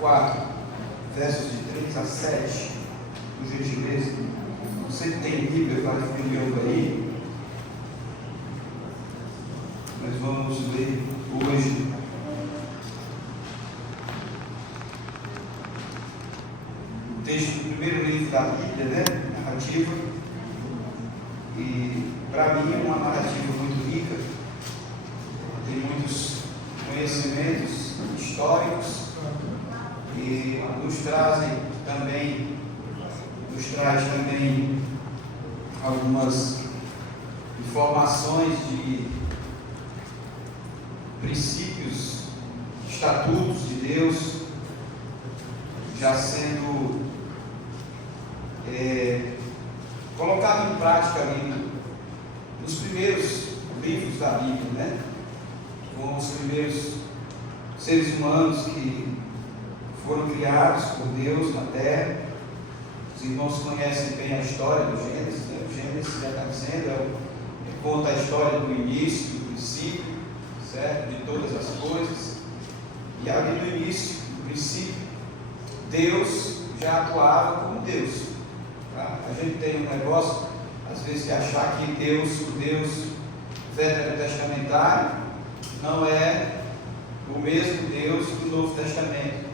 4, versos de 3 a 7, por gentileza. Você que tem Bíblia, faz comigo aí. Nós vamos ler hoje o texto do primeiro livro da Bíblia, né? Narrativa. E para mim é uma narrativa muito rica, tem muitos conhecimentos históricos e nos traz também algumas informações de princípios, estatutos de Deus já sendo colocado em prática ali nos primeiros livros da Bíblia, né? Com os primeiros seres humanos que foram criados por Deus na terra. Os irmãos conhecem bem a história do Gênesis, né? O Gênesis já está dizendo, conta a história do início, do princípio, certo? De todas as coisas. E ali no início, no princípio, Deus já atuava como Deus. Tá? A gente tem um negócio, às vezes, de achar que o Deus veterotestamentário não é o mesmo Deus do Novo Testamento.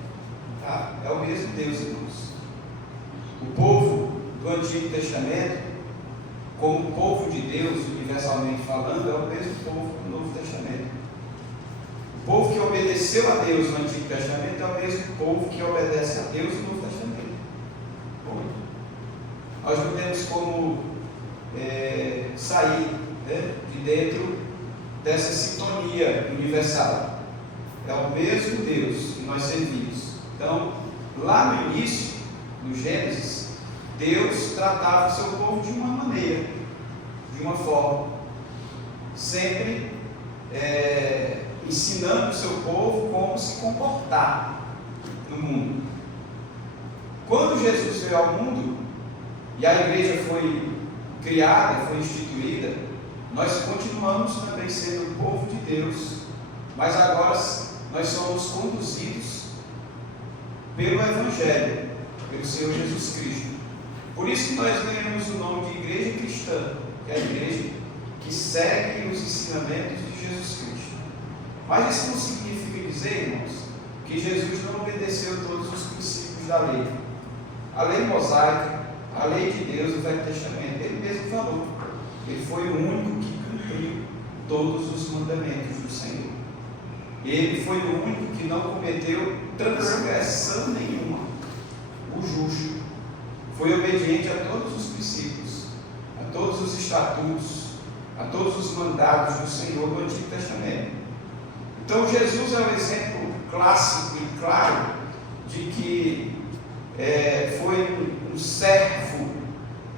Tá? É o mesmo Deus, irmãos. O povo do Antigo Testamento, como povo de Deus, universalmente falando, é o mesmo povo do Novo Testamento. O povo que obedeceu a Deus no Antigo Testamento é o mesmo povo que obedece a Deus no Novo Testamento. Bom, nós não temos como sair, né, de dentro dessa sintonia universal. É o mesmo Deus que nós servimos. Então, lá no início, no Gênesis, Deus tratava o seu povo de uma maneira, de uma forma, sempre ensinando o seu povo como se comportar no mundo. Quando Jesus veio ao mundo e a igreja foi criada, foi instituída, nós continuamos também sendo o povo de Deus, mas agora nós somos conduzidos pelo Evangelho, pelo Senhor Jesus Cristo. Por isso que nós ganhamos o nome de igreja cristã, que é a igreja que segue os ensinamentos de Jesus Cristo. Mas isso não significa dizer, irmãos, que Jesus não obedeceu todos os princípios da lei. A lei mosaica, a lei de Deus do Velho Testamento, ele mesmo falou. Ele foi o único que cumpriu todos os mandamentos do Senhor. Ele foi o único que não cometeu transgressão nenhuma. O justo foi obediente a todos os princípios, a todos os estatutos, a todos os mandados do Senhor do Antigo Testamento. Então Jesus é um exemplo clássico e claro de que foi um servo,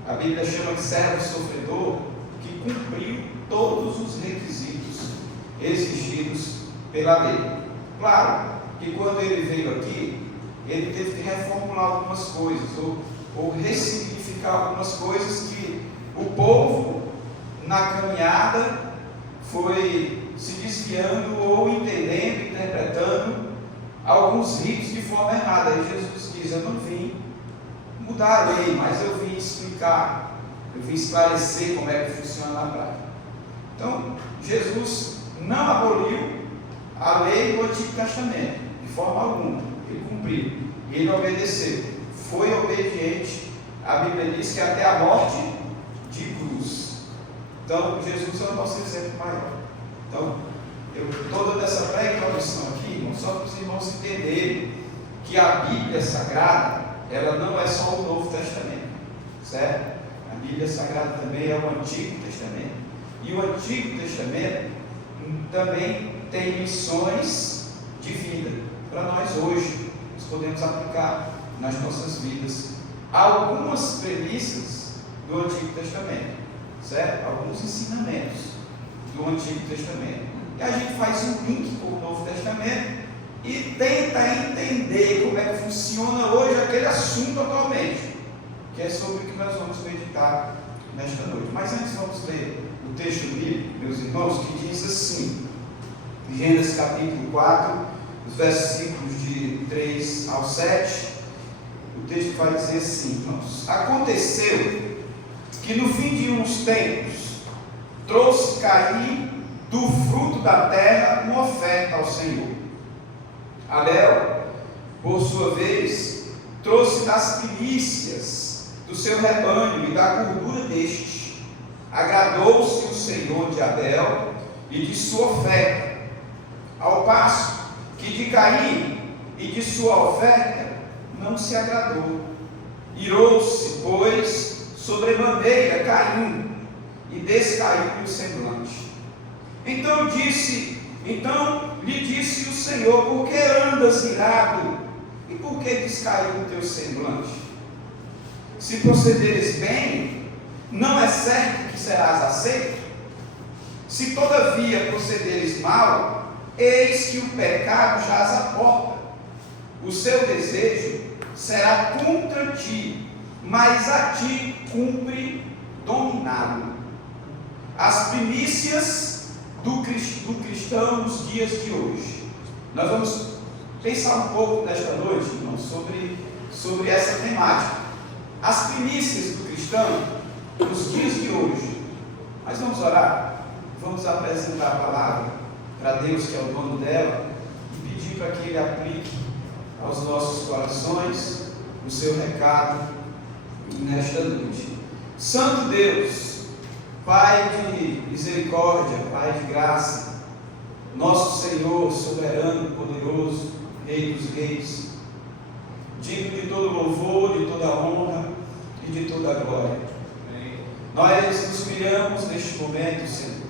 a Bíblia chama de servo sofredor, que cumpriu todos os requisitos exigidos pela lei. Claro que quando ele veio aqui, ele teve que reformular algumas coisas, ou ressignificar algumas coisas que o povo, na caminhada, foi se desviando ou entendendo, interpretando alguns ritos de forma errada. E Jesus diz: eu não vim mudar a lei, mas eu vim explicar, eu vim esclarecer como é que funciona na prática. Então, Jesus não aboliu a lei do Antigo Testamento, de forma alguma. Ele cumpriu, ele obedeceu, foi obediente. A Bíblia diz que até a morte de cruz. Então, Jesus é o nosso exemplo maior. Então, eu estou dando essa pré-introdução aqui, irmão, só para os irmãos entenderem que a Bíblia Sagrada, ela não é só o Novo Testamento, certo? A Bíblia Sagrada também é o Antigo Testamento. E o Antigo Testamento também tem lições de vida para nós hoje. Nós podemos aplicar nas nossas vidas algumas premissas do Antigo Testamento, certo? Alguns ensinamentos do Antigo Testamento. E a gente faz um link com o Novo Testamento e tenta entender como é que funciona hoje aquele assunto atualmente, que é sobre o que nós vamos meditar nesta noite. Mas antes vamos ler o texto bíblico, meus irmãos, que diz assim, Gênesis capítulo 4, os versículos de 3 ao 7, o texto vai dizer assim, irmãos: aconteceu que no fim de uns tempos trouxe Caim do fruto da terra uma oferta ao Senhor. Abel, por sua vez, trouxe das primícias do seu rebanho e da gordura deste. Agradou-se o Senhor de Abel e de sua oferta, ao passo que de Caim e de sua oferta não se agradou. Irou-se, pois, sobremaneira Caim, e descaiu-lhe o semblante. Então lhe disse o Senhor: por que andas irado? E por que descaiu o teu semblante? Se procederes bem, não é certo que serás aceito? Se todavia procederes mal, eis que o pecado jaz à porta. O seu desejo será contra ti, mas a ti cumpre dominá-lo. As primícias do cristão nos dias de hoje. Nós vamos pensar um pouco nesta noite, irmãos, sobre essa temática. As primícias do cristão nos dias de hoje. Mas vamos orar, vamos apresentar a palavra para Deus, que é o dono dela, e pedir para que Ele aplique aos nossos corações o seu recado nesta noite. Santo Deus, Pai de misericórdia, Pai de graça, nosso Senhor soberano, poderoso, Rei dos reis, digno de todo louvor, de toda honra e de toda glória. Amém. Nós nos humilhamos neste momento, Senhor,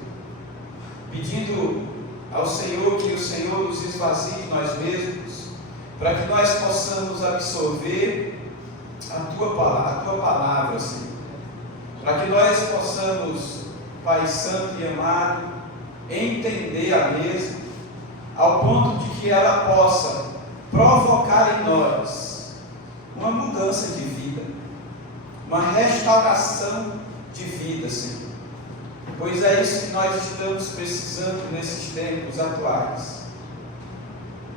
pedindo ao Senhor que o Senhor nos esvazie de nós mesmos, para que nós possamos absorver a Tua palavra, Senhor, para que nós possamos, Pai Santo e amado, entender a mesma, ao ponto de que ela possa provocar em nós uma mudança de vida, uma restauração de vida, Senhor, pois é isso que nós estamos precisando nesses tempos atuais,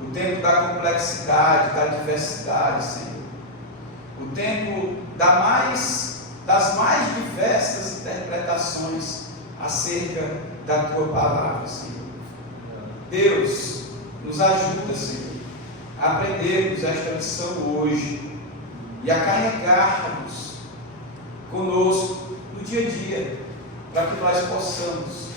o tempo da complexidade, da diversidade, Senhor, o tempo das mais diversas interpretações acerca da Tua palavra, Senhor. Deus, nos ajuda, Senhor, a aprendermos esta lição hoje e a carregarmos conosco no dia a dia, para que nós possamos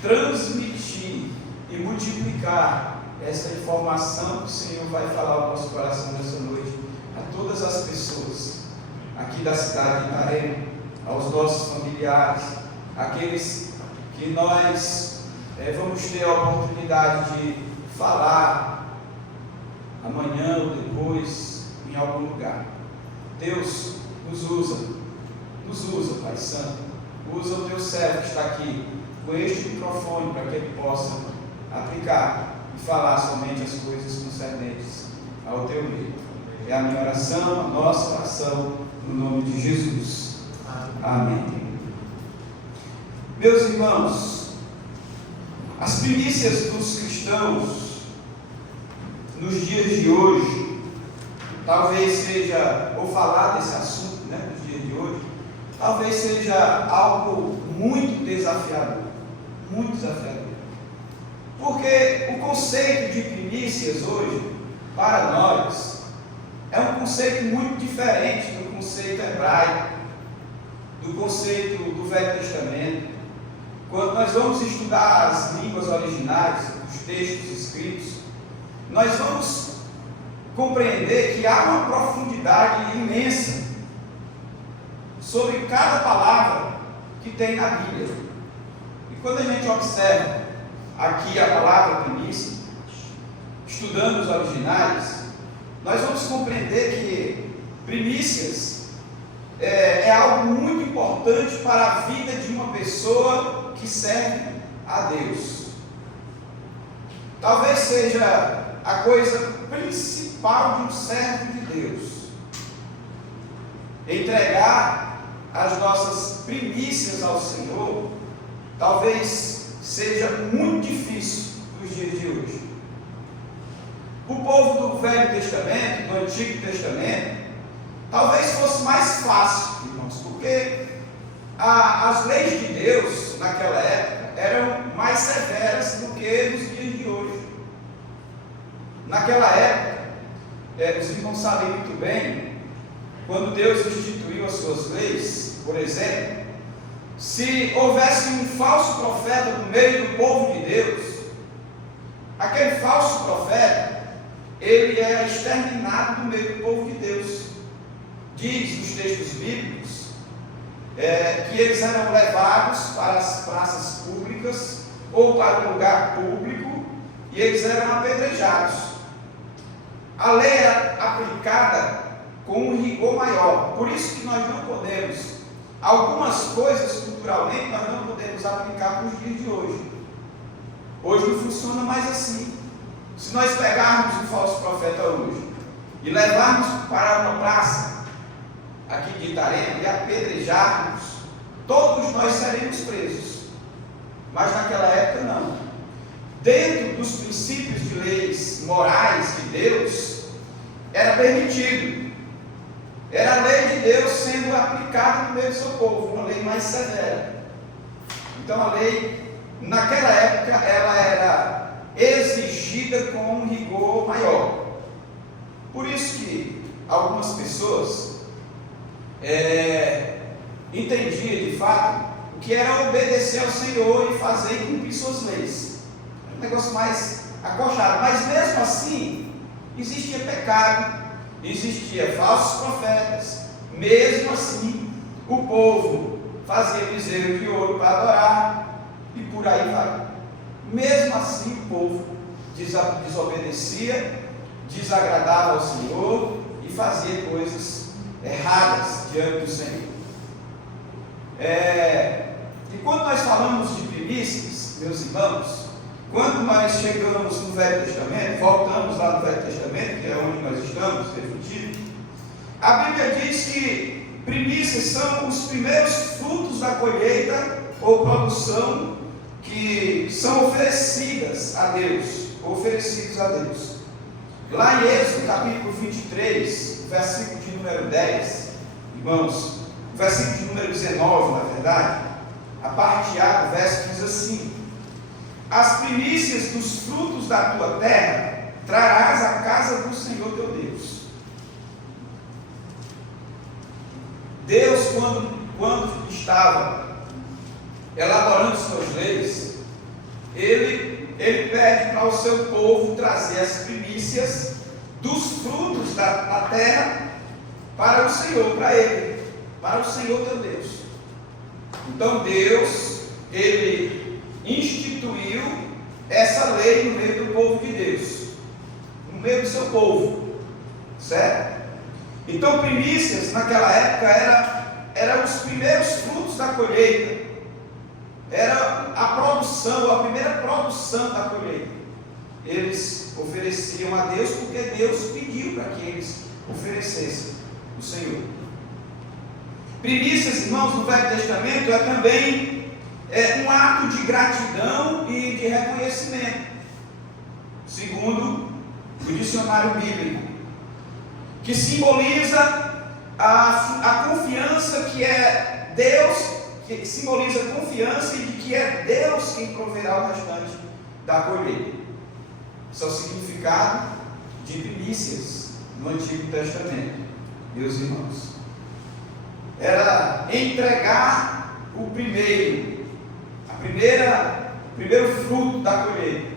transmitir e multiplicar essa informação que o Senhor vai falar ao nosso coração nessa noite, a todas as pessoas aqui da cidade de Itarema, aos nossos familiares, aqueles que nós vamos ter a oportunidade de falar amanhã ou depois em algum lugar. Deus, nos usa, Pai Santo, usa o Teu servo que está aqui com este microfone para que ele possa aplicar e falar somente as coisas concernentes ao Teu reino. É a minha oração, a nossa oração, no nome de Jesus. Amém. Meus irmãos, as primícias dos cristãos nos dias de hoje, talvez seja, vou falar desse assunto, nos dias de hoje, talvez seja algo muito desafiador, porque o conceito de primícias hoje, para nós, é um conceito muito diferente do conceito hebraico, do conceito do Velho Testamento. Quando nós vamos estudar as línguas originais, os textos escritos, nós vamos compreender que há uma profundidade imensa sobre cada palavra que tem na Bíblia. E quando a gente observa aqui a palavra primícia, estudando os originais, nós vamos compreender que primícias é algo muito importante para a vida de uma pessoa que serve a Deus. Talvez seja a coisa principal de um servo de Deus: entregar as nossas primícias ao Senhor. Talvez seja muito difícil nos dias de hoje. O povo do Velho Testamento, do Antigo Testamento, talvez fosse mais fácil, irmãos, porque as leis de Deus naquela época eram mais severas do que nos dias de hoje. Naquela época, os irmãos sabem muito bem, quando Deus instituiu as suas leis, por exemplo, se houvesse um falso profeta no meio do povo de Deus, aquele falso profeta, ele era exterminado do meio do povo de Deus. Diz nos textos bíblicos que eles eram levados para as praças públicas ou para um lugar público e eles eram apedrejados. A lei era aplicada com um rigor maior. Por isso que nós não podemos, algumas coisas culturalmente nós não podemos aplicar para os dias de hoje. Hoje não funciona mais assim. Se nós pegarmos um falso profeta hoje e levarmos para uma praça aqui de Itarema e apedrejarmos, todos nós seremos presos. Mas naquela época não. Dentro dos princípios de leis morais de Deus, era permitido. Era a lei de Deus sendo aplicada no meio do seu povo, uma lei mais severa. Então a lei, naquela época, ela era exigida com um rigor maior. Por isso que algumas pessoas entendiam de fato o que era obedecer ao Senhor e fazer e cumprir suas leis. É um negócio mais acochado, mas mesmo assim existia pecado, existia falsos profetas. Mesmo assim o povo fazia bezerro de ouro para adorar e por aí vai. Mesmo assim o povo desobedecia, desagradava ao Senhor e fazia coisas erradas diante do Senhor. E quando nós falamos de primícias, meus irmãos, quando nós chegamos no Velho Testamento, voltamos lá no Velho Testamento, que é onde nós estamos refletindo, a Bíblia diz que primícias são os primeiros frutos da colheita ou produção que são oferecidos a Deus. Lá em Êxodo, capítulo 23, versículo de número 10, irmãos, versículo de número 19, na verdade, a parte A do verso diz assim: as primícias dos frutos da tua terra trarás à casa do Senhor teu Deus. Deus, quando estava elaborando suas leis, ele pede para o seu povo trazer as primícias dos frutos da terra para o Senhor, para o Senhor teu Deus. Então Deus, ele instituiu essa lei no meio do povo de Deus, no meio do seu povo, certo? Então primícias naquela época eram os primeiros frutos da colheita. Era a produção, a primeira produção da colheita. Eles ofereciam a Deus porque Deus pediu para que eles oferecessem o Senhor. Primícias, irmãos, no Velho Testamento é também um ato de gratidão e de reconhecimento, segundo o dicionário bíblico, que simboliza a confiança que é Deus, que simboliza a confiança de que é Deus quem proverá o restante da colheita. Esse é o significado de primícias no Antigo Testamento, meus irmãos. Era entregar o primeiro fruto da colheita.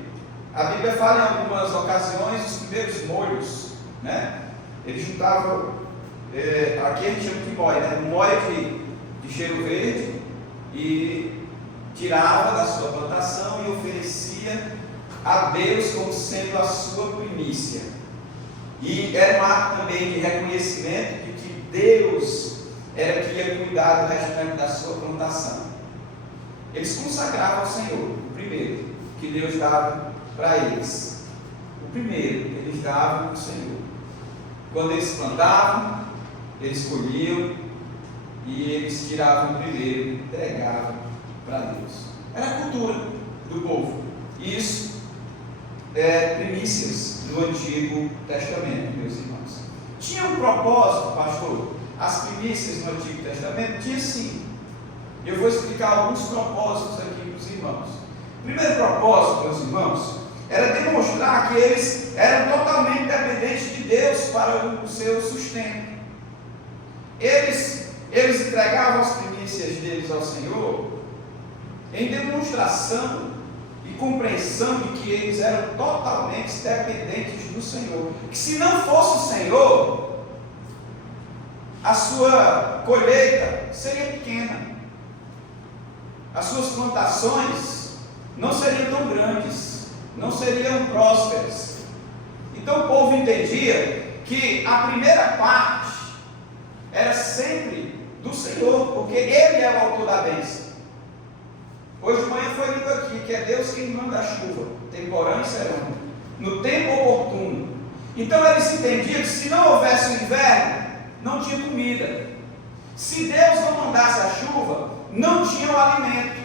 A Bíblia fala em algumas ocasiões os primeiros molhos, né? Eles juntavam, aqui a gente chama de mói, né? Um mói de cheiro verde, e tirava da sua plantação e oferecia a Deus como sendo a sua primícia. E era um ato também de reconhecimento de que Deus era que ia cuidar do restante da sua plantação. Eles consagravam ao Senhor o primeiro que Deus dava para eles. O primeiro eles davam ao Senhor. Quando eles plantavam, eles colhiam e eles tiravam o primeiro e entregavam para Deus. Era a cultura do povo. Isso primícias do Antigo Testamento, meus irmãos. Tinha um propósito, pastor? As primícias no Antigo Testamento? Tinha sim. Eu vou explicar alguns propósitos aqui para os irmãos. O primeiro propósito, meus irmãos, era demonstrar que eles eram totalmente dependentes de Deus para o seu sustento. Eles entregavam as primícias deles ao Senhor em demonstração e compreensão de que eles eram totalmente dependentes do Senhor. Que se não fosse o Senhor, a sua colheita seria pequena, as suas plantações não seriam tão grandes, não seriam prósperas. Então o povo entendia que a primeira parte era sempre do Senhor, porque Ele é o autor da bênção. Hoje de manhã foi lido aqui que é Deus quem manda a chuva, temporã e serão, no tempo oportuno. Então eles entendiam que se não houvesse o inverno, não tinha comida. Se Deus não mandasse a chuva, não tinha o alimento.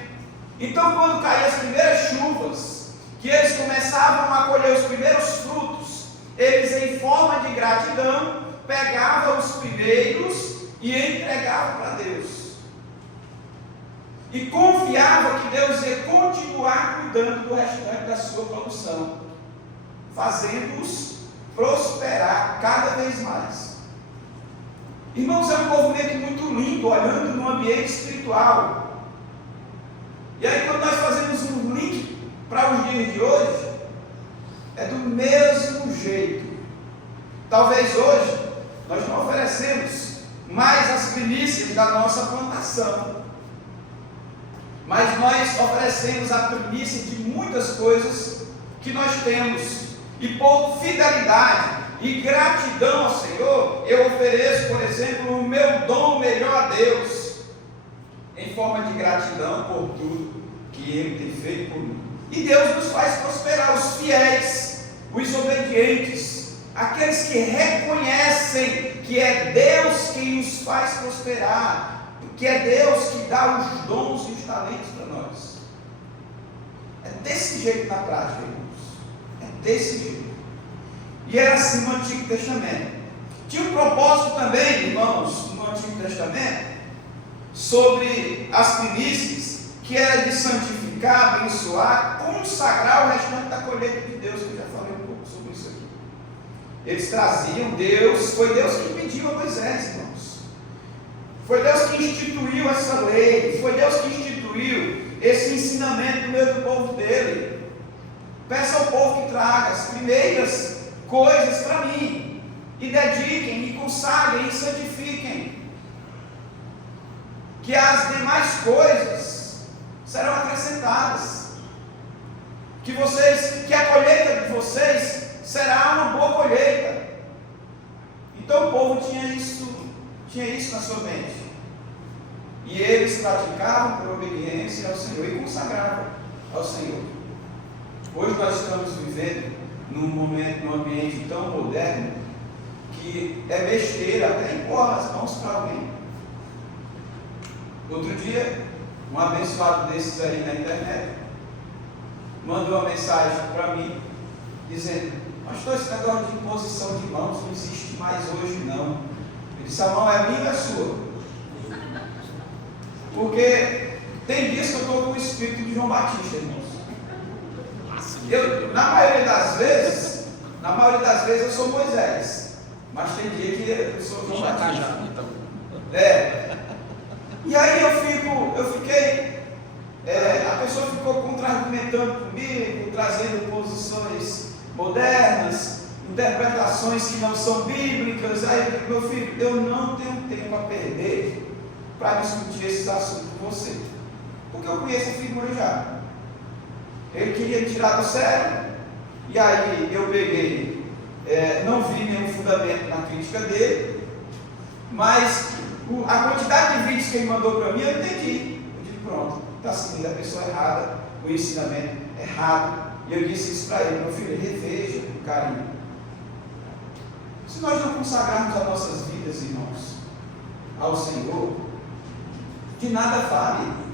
Então quando caíam as primeiras chuvas, que eles começavam a colher os primeiros frutos, eles em forma de gratidão, pegavam os primeiros e entregavam para Deus. E confiava que Deus ia continuar cuidando do restante da sua produção, fazendo-os prosperar cada vez mais. Irmãos, é um movimento muito lindo, olhando no ambiente espiritual. E aí quando nós fazemos um link para os dias de hoje, é do mesmo jeito. Talvez hoje nós não oferecemos mais as primícias da nossa plantação, mas nós oferecemos a primícia de muitas coisas que nós temos, e por fidelidade e gratidão ao Senhor, eu ofereço, por exemplo, o meu dom melhor a Deus, em forma de gratidão por tudo que Ele tem feito por mim. E Deus nos faz prosperar, os fiéis, os obedientes, aqueles que reconhecem que é Deus quem os faz prosperar, que é Deus que dá os dons e os talentos para nós. É desse jeito na prática, irmãos. É desse jeito. E era assim no Antigo Testamento. Tinha um propósito também, irmãos, no Antigo Testamento, sobre as primícias, que era de santificar, abençoar, consagrar o restante da colheita de Deus, que eu já falei um pouco sobre isso aqui. Eles traziam Deus, foi Deus que pediu a Moisés, irmãos. Foi Deus que instituiu essa lei, foi Deus que instituiu esse ensinamento no meio do povo dele. Peça ao povo que traga as primeiras coisas para mim, e dediquem, e consagrem, e santifiquem, que as demais coisas serão acrescentadas, que a colheita de vocês será uma boa colheita. Então o povo tinha isso na sua mente, e eles praticavam por obediência ao Senhor e consagravam ao Senhor. Hoje nós estamos vivendo num ambiente tão moderno que é besteira até impor as mãos para alguém. Outro dia, um abençoado desses aí na internet mandou uma mensagem para mim dizendo: pastor, esse negócio de imposição de mãos não existe mais hoje não. Ele disse: a mão é minha e a sua. Porque tem dias que eu estou com o espírito de João Batista, irmãos. Na maioria das vezes eu sou Moisés, mas tem dia que eu sou João Batista. Então. E aí a pessoa ficou contra-argumentando comigo, trazendo posições modernas, interpretações que não são bíblicas. Aí eu digo: meu filho, eu não tenho tempo a perder para discutir esses assuntos com você, porque eu conheço a figura já. Ele queria me tirar do sério, e aí eu peguei, não vi nenhum fundamento na crítica dele, mas a quantidade de vídeos que ele mandou para mim, eu entendi. Eu digo: pronto, está seguindo a pessoa errada, o ensinamento errado. E eu disse isso para ele: meu filho, reveja o carinho. Se nós não consagrarmos as nossas vidas, irmãos, ao Senhor, de nada vale.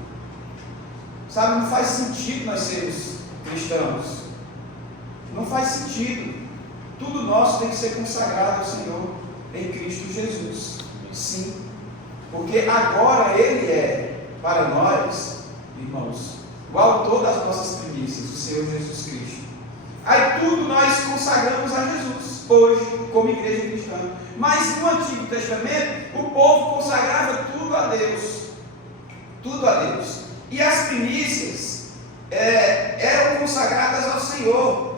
Sabe, não faz sentido nós sermos cristãos. Não faz sentido. nosso tem que ser consagrado ao Senhor em Cristo Jesus. Sim, porque agora Ele é para nós, irmãos, o autor das nossas primícias, o Senhor Jesus Cristo. Aí tudo nós consagramos a Jesus hoje, como igreja cristã. Mas no Antigo Testamento, o povo consagrava tudo a Deus. Tudo a Deus. E as primícias eram consagradas ao Senhor.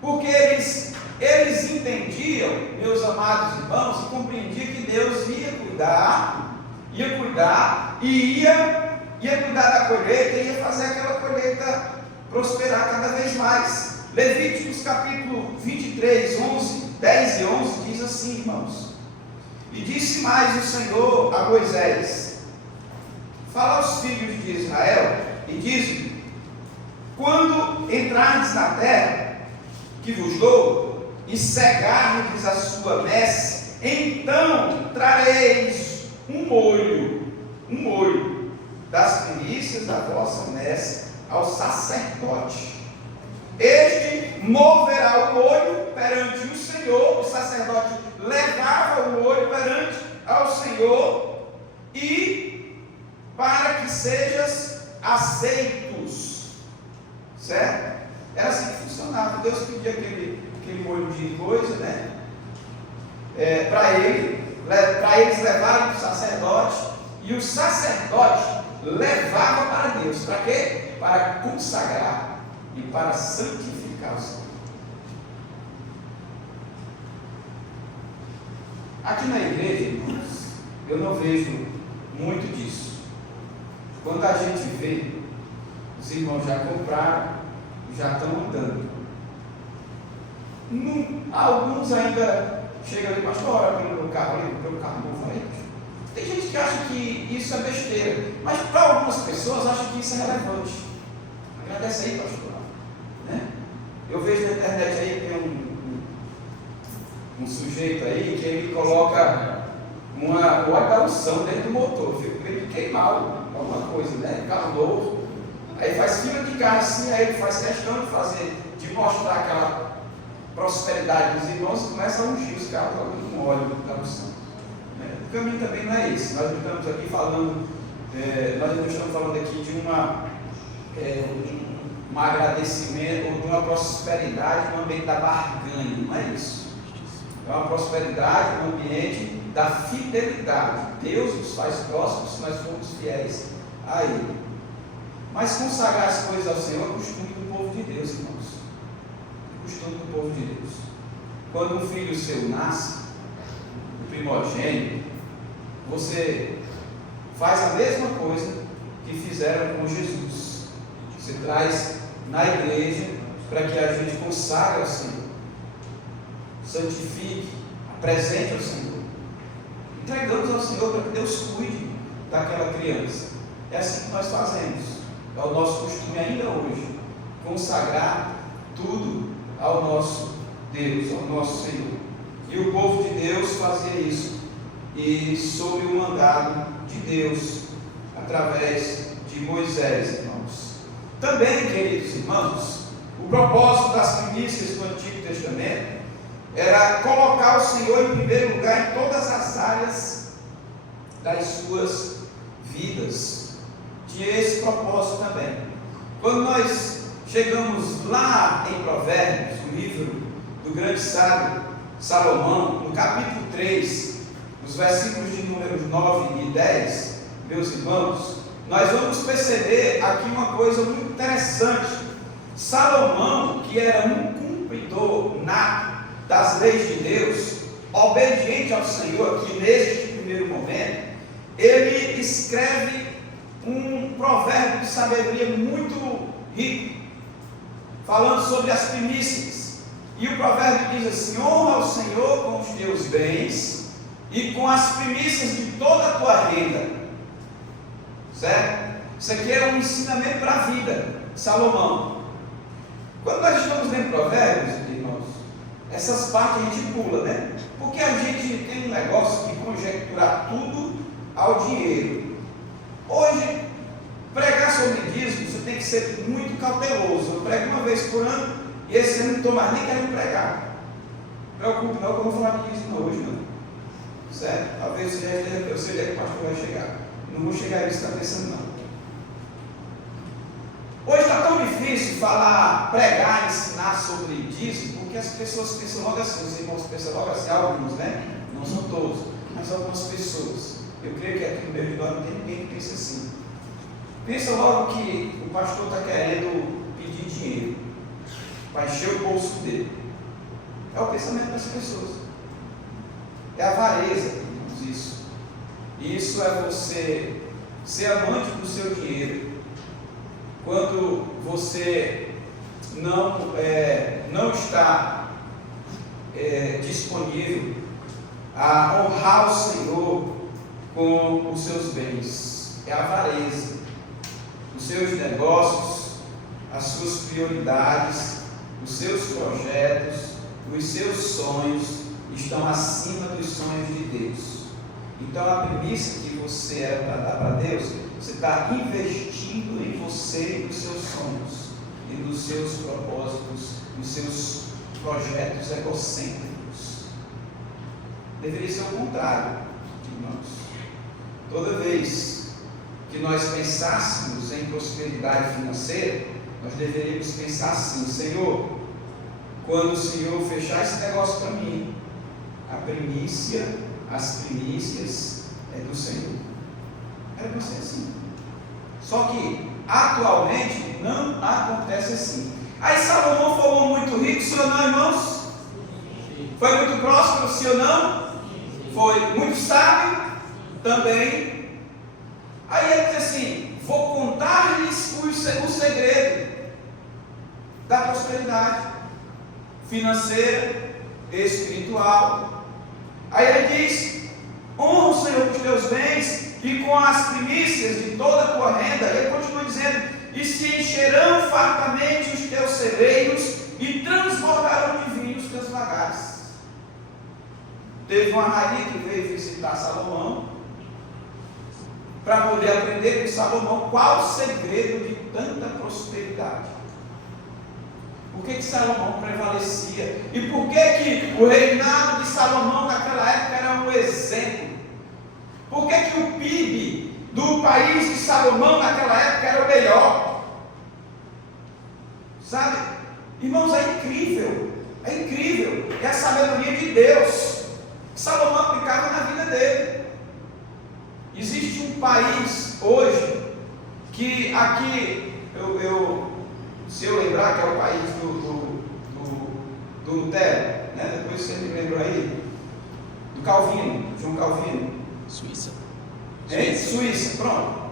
Porque eles entendiam, meus amados irmãos, e compreendiam que Deus ia cuidar e ia cuidar da colheita, ia fazer aquela colheita prosperar cada vez mais. Levíticos capítulo 23, 10 e 11 diz assim, irmãos: e disse mais o Senhor a Moisés: fala aos filhos de Israel e diz: quando entrardes na terra que vos dou e cegardes a sua messe, então trareis um molho das primícias da vossa messe ao sacerdote. Este moverá o molho perante o Senhor. O sacerdote levava o molho perante ao Senhor, e para que sejas aceitos, certo? Era assim que funcionava. Deus pedia aquele molho de coisa, né? Para eles levarem para o sacerdote, e o sacerdote levava para Deus. Para quê? Para consagrar e para santificar o Senhor. Aqui na igreja, irmãos, eu não vejo muito disso. Quando a gente vê, os irmãos já compraram, já estão andando. Alguns ainda chegam ali, pastor, ora pelo carro novo aí. Tem gente que acha que isso é besteira, mas para algumas pessoas acham que isso é relevante. Agradece aí, pastor. Né? Eu vejo na internet aí que tem um sujeito aí que ele coloca uma caução dentro do motor. Eu fico meio que queimado, alguma coisa, né? Carro novo. Aí faz fila de carro assim, aí ele faz questão de mostrar aquela prosperidade dos irmãos e começa a ungir os carros com óleo da unção. O caminho também não é esse. Nós não estamos aqui falando, aqui de um agradecimento ou de uma prosperidade no ambiente da barganha. Não é isso. É uma prosperidade no ambiente da fidelidade. Deus nos faz próximos se nós formos fiéis a Ele. Mas consagrar as coisas ao Senhor é costume do povo de Deus, irmãos. É costume do povo de Deus. Quando um filho seu nasce, o primogênito, você faz a mesma coisa que fizeram com Jesus. Você traz na igreja para que a gente consagre ao Senhor, santifique, apresente ao Senhor, entregamos ao Senhor para que Deus cuide daquela criança. É assim que nós fazemos. É o nosso costume ainda hoje, consagrar tudo ao nosso Deus, ao nosso Senhor. E o povo de Deus fazia isso, e sob o mandado de Deus, através de Moisés, irmãos. Também, queridos irmãos, o propósito das primícias do Antigo Testamento era colocar o Senhor em primeiro lugar em todas as áreas das suas vidas. Tinha esse propósito também. Quando nós chegamos lá em Provérbios, o livro do grande sábio Salomão, no capítulo 3, nos versículos de números 9 e 10, meus irmãos, nós vamos perceber aqui uma coisa muito interessante. Salomão, que era um cumpridor nato das leis de Deus, obediente ao Senhor aqui neste primeiro momento, ele escreve um provérbio de sabedoria muito rico, falando sobre as primícias. E o provérbio diz assim: honra ao Senhor com os teus bens e com as primícias de toda a tua renda. Certo? Isso aqui é um ensinamento para a vida, Salomão. Quando nós estamos lendo provérbios, irmãos, essas partes a gente pula, né? Porque a gente tem um negócio de conjecturar tudo ao dinheiro. Hoje, pregar sobre dízimo, você tem que ser muito cauteloso. Eu prego uma vez por ano, e esse ano não estou mais nem querendo pregar. preocupe não, que eu vou falar de dízimo hoje não. Certo? Talvez eu sei que o pastor vai chegar. Não vou chegar a isso, está pensando não. Hoje está tão difícil falar, pregar, ensinar sobre dízimo, porque as pessoas pensam logo assim, os irmãos pensam logo assim, alguns, né? Não são todos, mas algumas pessoas. Eu creio que aqui no meio de nós não tem ninguém que pense assim. Pensa logo que o pastor está querendo pedir dinheiro para encher o bolso dele. É o pensamento das pessoas. É a avareza, isso. Isso é você ser amante do seu dinheiro. Quando você não está disponível a honrar o Senhor com os seus bens. É a avareza. Os seus negócios, as suas prioridades, os seus projetos, os seus sonhos estão acima dos sonhos de Deus. Então a premissa que você era para dar para Deus, você está investindo em você e nos seus sonhos, e nos seus propósitos, nos seus projetos egocêntricos. Deveria ser o contrário, irmãos. Toda vez que nós pensássemos em prosperidade financeira, nós deveríamos pensar assim: Senhor, quando o Senhor fechar esse negócio para mim, as primícias é do Senhor. Era para ser assim. Só que atualmente não acontece assim. Aí Salomão foi muito rico, sim ou não, irmãos? Foi muito próspero, sim ou não? Foi muito sábio também. Aí ele diz assim: vou contar-lhes o segredo da prosperidade financeira, espiritual. Aí ele diz: honra o Senhor com os teus bens e com as primícias de toda a tua renda. Ele continua dizendo: e se encherão fartamente os teus celeiros e transbordarão de vinho os teus lagares. Teve uma rainha que veio visitar Salomão para poder aprender com Salomão qual o segredo de tanta prosperidade. Por que Salomão prevalecia? E por que o reinado de Salomão naquela época era um exemplo? Por que o PIB do país de Salomão naquela época era o melhor? Sabe? Irmãos, é incrível, é a sabedoria de Deus. Salomão aplicava na vida dele. Existe um país hoje que aqui, se eu lembrar que é o país do Lutero, né? Depois você me lembrou aí, do Calvino, João Calvino. Suíça. Suíça, pronto.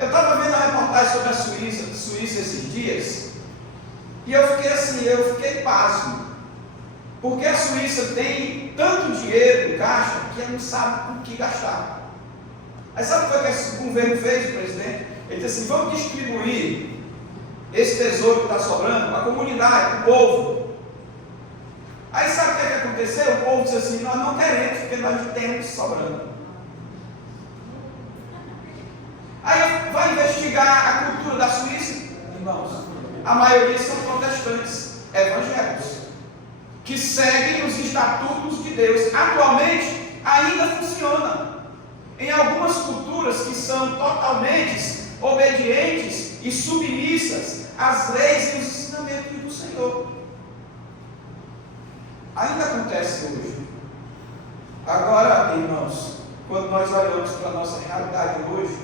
Eu estava vendo a reportagem sobre a Suíça esses dias, e eu fiquei pasmo, porque a Suíça tem tanto dinheiro no caixa que ele não sabe o que gastar. Aí sabe o que esse governo fez, o presidente? Ele disse assim: vamos distribuir esse tesouro que está sobrando para a comunidade, para o povo. Aí sabe o que aconteceu? O povo disse assim: nós não queremos, porque nós temos sobrando. Aí vai investigar a cultura da Suíça, irmãos. A maioria são protestantes evangélicos, que seguem os estatutos de Deus. Atualmente ainda funciona. Em algumas culturas que são totalmente obedientes e submissas às leis e os ensinamentos do Senhor. Ainda acontece hoje. Agora, irmãos, quando nós olhamos para a nossa realidade hoje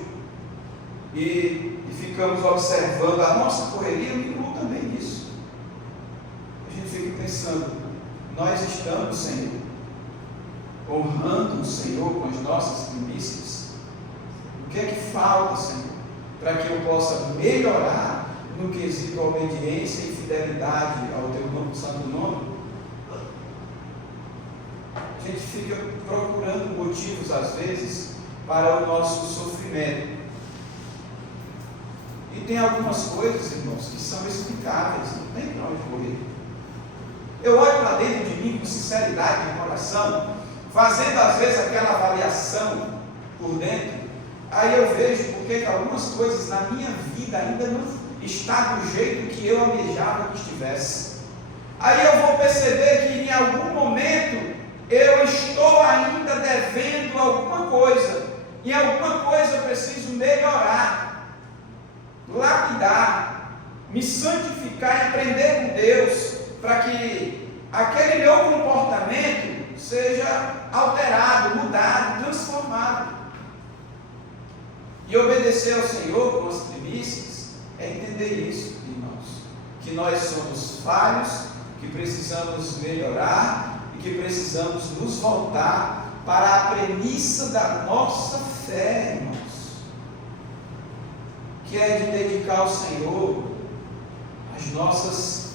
e ficamos observando a nossa correria, eu me incluo também nisso. A gente fica pensando: nós estamos, Senhor, honrando o Senhor com as nossas primícias? O que é que falta, Senhor, para que eu possa melhorar no quesito obediência e fidelidade ao Teu nome, santo nome? A gente fica procurando motivos, às vezes, para o nosso sofrimento. E tem algumas coisas, irmãos, que são explicáveis, não tem para onde correr. Eu olho para dentro de mim com sinceridade de coração, fazendo às vezes aquela avaliação por dentro, aí eu vejo porque algumas coisas na minha vida ainda não está do jeito que eu almejava que estivesse. Aí eu vou perceber que em algum momento ainda devendo alguma coisa, e alguma coisa eu preciso melhorar, lapidar, me santificar e aprender com Deus, para que aquele meu comportamento seja alterado, mudado, transformado. E obedecer ao Senhor com as primícias é entender isso, irmãos, que nós somos falhos, que precisamos melhorar e que precisamos nos voltar para a premissa da nossa fé, irmãos, que é de dedicar ao Senhor as nossas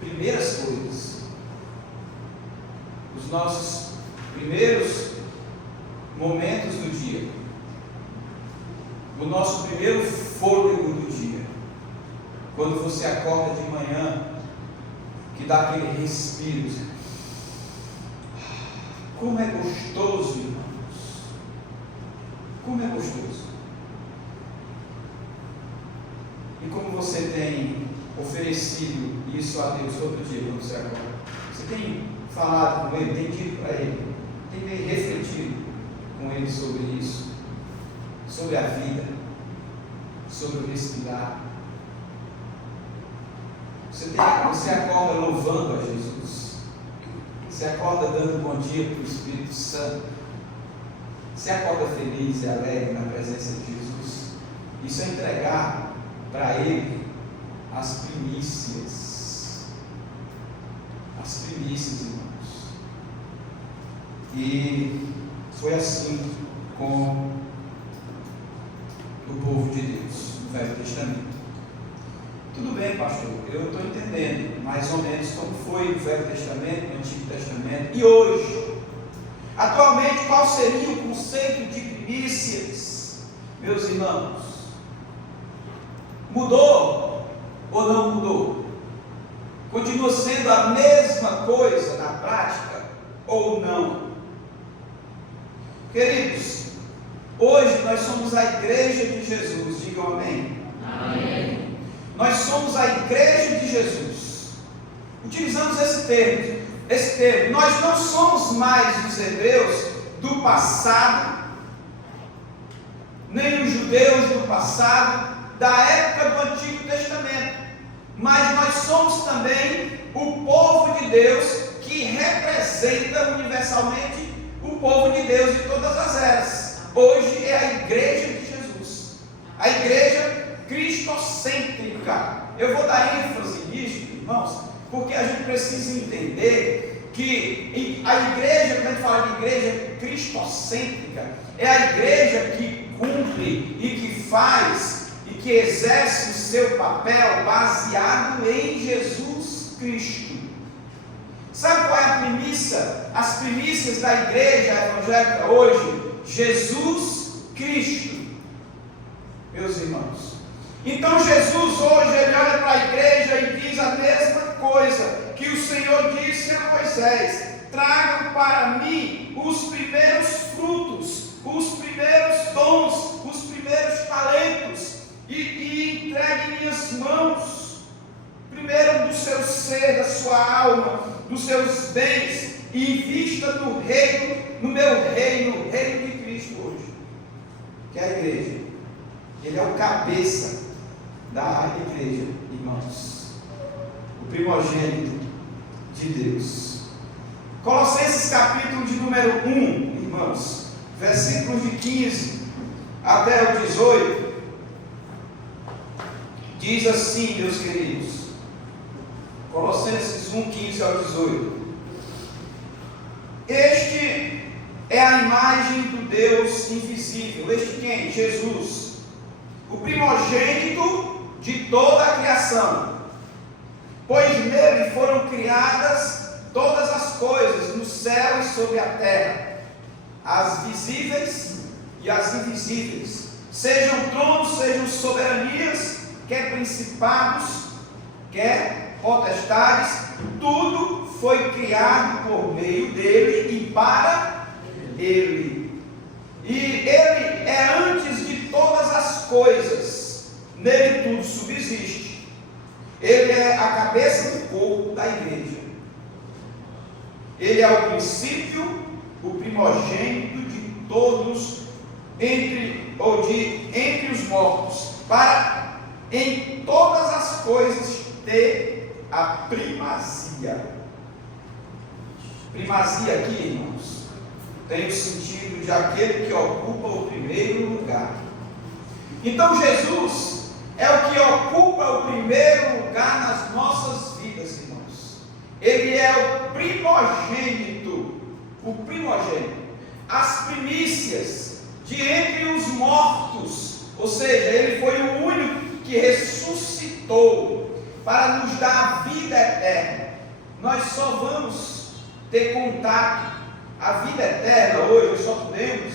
primeiras coisas, os nossos primeiros momentos do dia, o nosso primeiro fôlego do dia, quando você acorda de manhã, que dá aquele respiro. Como é gostoso, irmãos, como é gostoso. E como você tem oferecido isso a Deus todo dia quando você acorda? Você tem falado com Ele, tem dito para Ele, tem refletido com Ele sobre isso, sobre a vida, sobre o respirar. Você acorda louvando a Jesus, você acorda dando bom dia para o Espírito Santo, você acorda feliz e alegre na presença de Jesus. Isso é entregar para Ele as primícias, irmãos. E foi assim com o povo de Deus no Velho Testamento. Tudo bem, pastor, eu estou entendendo mais ou menos como foi no Velho Testamento, no Antigo Testamento e hoje. Atualmente, qual seria o conceito de primícias, meus irmãos? Mudou ou não mudou? Continua sendo a mesma coisa na prática ou não? Queridos, hoje nós somos a igreja de Jesus, digam amém. Amém. Nós somos a igreja de Jesus. Utilizamos esse termo. Nós não somos mais os hebreus do passado, nem os judeus do passado, da época do Antigo Testamento, mas nós somos também o povo de Deus que representa universalmente o povo de Deus de todas as eras. Hoje é a igreja de Jesus, a igreja cristocêntrica. Eu vou dar ênfase nisso, irmãos, porque a gente precisa entender que a igreja, quando a gente fala de igreja cristocêntrica, é a igreja que cumpre e que faz e que exerce o seu papel baseado em Jesus Cristo. Sabe qual é a premissa? As primícias da igreja evangélica hoje: Jesus Cristo, meus irmãos. Então Jesus hoje, ele olha para a igreja e diz a mesma coisa que o Senhor disse a Moisés: tragam para mim os primeiros frutos, os primeiros dons, os primeiros talentos, e entregue em minhas mãos, primeiro do seu ser, da sua alma, dos seus bens, e invista no reino, no meu reino, o reino de Cristo hoje, que é a igreja. Ele é o cabeça da igreja, irmãos, o primogênito de Deus. Colossenses capítulo de número 1, irmãos, versículos de 15 até o 18, diz assim, meus queridos, Colossenses 1, 15 ao 18: este é a imagem do Deus invisível. Este quem? Jesus, o primogênito de toda a criação, pois nele foram criadas todas as coisas, no céu e sobre a terra, as visíveis e as invisíveis, sejam tronos, sejam soberanias, quer principados, quer potestades, tudo foi criado por meio dele e para ele. E ele é antes de todas as coisas, nele tudo subsiste. Ele é a cabeça do corpo da igreja. Ele é o princípio o primogênito de todos entre os mortos, para em todas as coisas ter a primazia. Primazia aqui, irmãos, tem o sentido de aquele que ocupa o primeiro lugar. Então Jesus é o que ocupa o primeiro lugar nas nossas vidas, irmãos. Ele é o primogênito, as primícias de entre os mortos, ou seja, ele foi o único que ressuscitou para nos dar a vida eterna. Nós só vamos ter contato, a vida eterna hoje, só podemos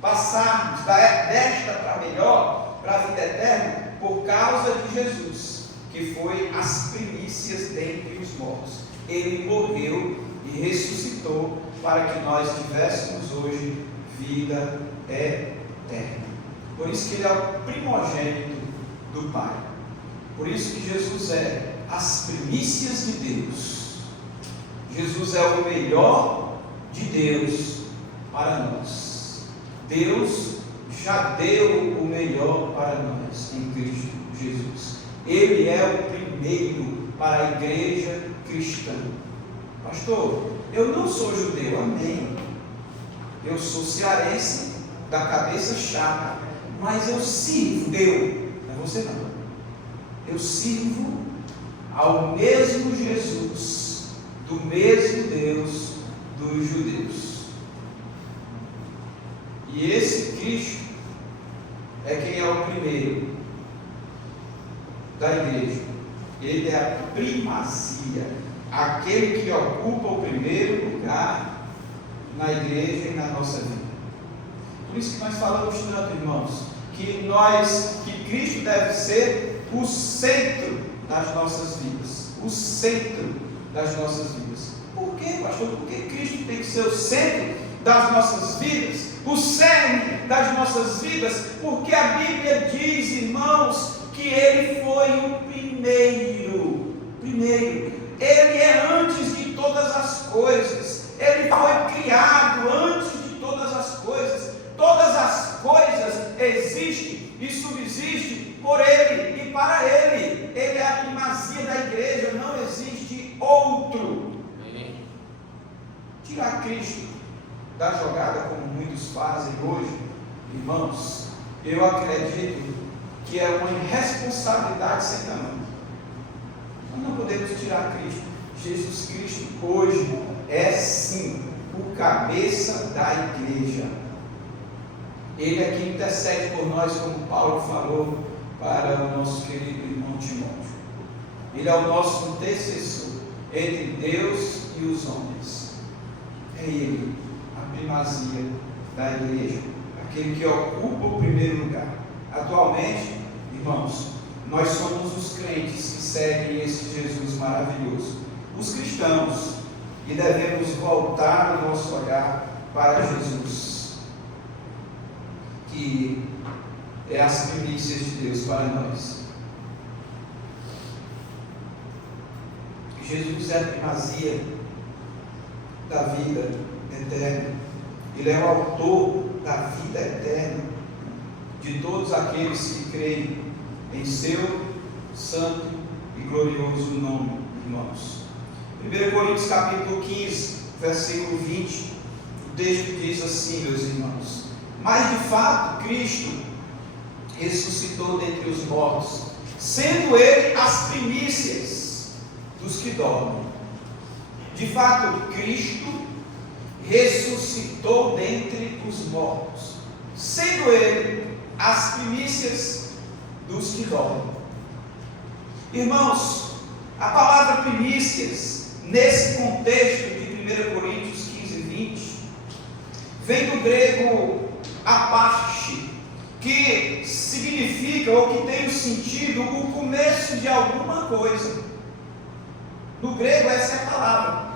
passarmos desta para melhor, para a vida eterna, por causa de Jesus, que foi as primícias dentre os mortos. Ele morreu e ressuscitou para que nós tivéssemos hoje vida eterna. Por isso que ele é o primogênito do Pai. Por isso que Jesus é as primícias de Deus. Jesus é o melhor de Deus para nós. Deus já deu o melhor para nós em Cristo Jesus. Ele é o primeiro para a igreja cristã. Pastor, eu não sou judeu, amém. Eu sou cearense, da cabeça chata, mas eu sirvo Deus. Não é você não. Eu sirvo ao mesmo Jesus, do mesmo Deus dos judeus. E esse Cristo é quem é o primeiro da igreja. Ele é a primazia, aquele que ocupa o primeiro lugar na igreja e na nossa vida. Por isso que nós falamos tanto, irmãos, que Cristo deve ser o centro das nossas vidas. O centro das nossas vidas. Por quê, pastor? Por que Cristo tem que ser o centro das nossas vidas? O cerne das nossas vidas? Porque a Bíblia diz, irmãos, que Ele foi o primeiro. Ele é antes de todas as coisas. Ele foi criado antes de todas as coisas. Todas as coisas existem e subsistem por Ele e para Ele. Ele é a primazia da igreja, não existe outro. Tirar Cristo da jogada, como muitos fazem hoje, irmãos, eu acredito que é uma irresponsabilidade sem tamanho. Nós não podemos tirar Cristo. Jesus Cristo hoje é sim o cabeça da igreja. Ele é que intercede por nós, como Paulo falou para o nosso querido irmão Timóteo. Ele é o nosso intercessor entre Deus e os homens. É Ele, a primazia da igreja, aquele que ocupa o primeiro lugar. Atualmente, irmãos, nós somos os crentes que seguem esse Jesus maravilhoso, os cristãos, e devemos voltar o nosso olhar para Jesus, que é as primícias de Deus para nós. Jesus é a primazia da vida eterna. Ele é o autor da vida eterna de todos aqueles que creem em seu santo e glorioso nome, irmãos. 1 Coríntios capítulo 15, versículo 20, o texto diz assim, meus irmãos: mas de fato Cristo ressuscitou dentre os mortos, sendo Ele as primícias dos que dormem. De fato, Cristo ressuscitou dentre os mortos, sendo Ele as primícias dos que dormem. Irmãos, a palavra primícias, nesse contexto de 1 Coríntios 15, 20, vem do grego aparte, que significa, ou que tem o sentido, o começo de alguma coisa. No grego, essa é a palavra.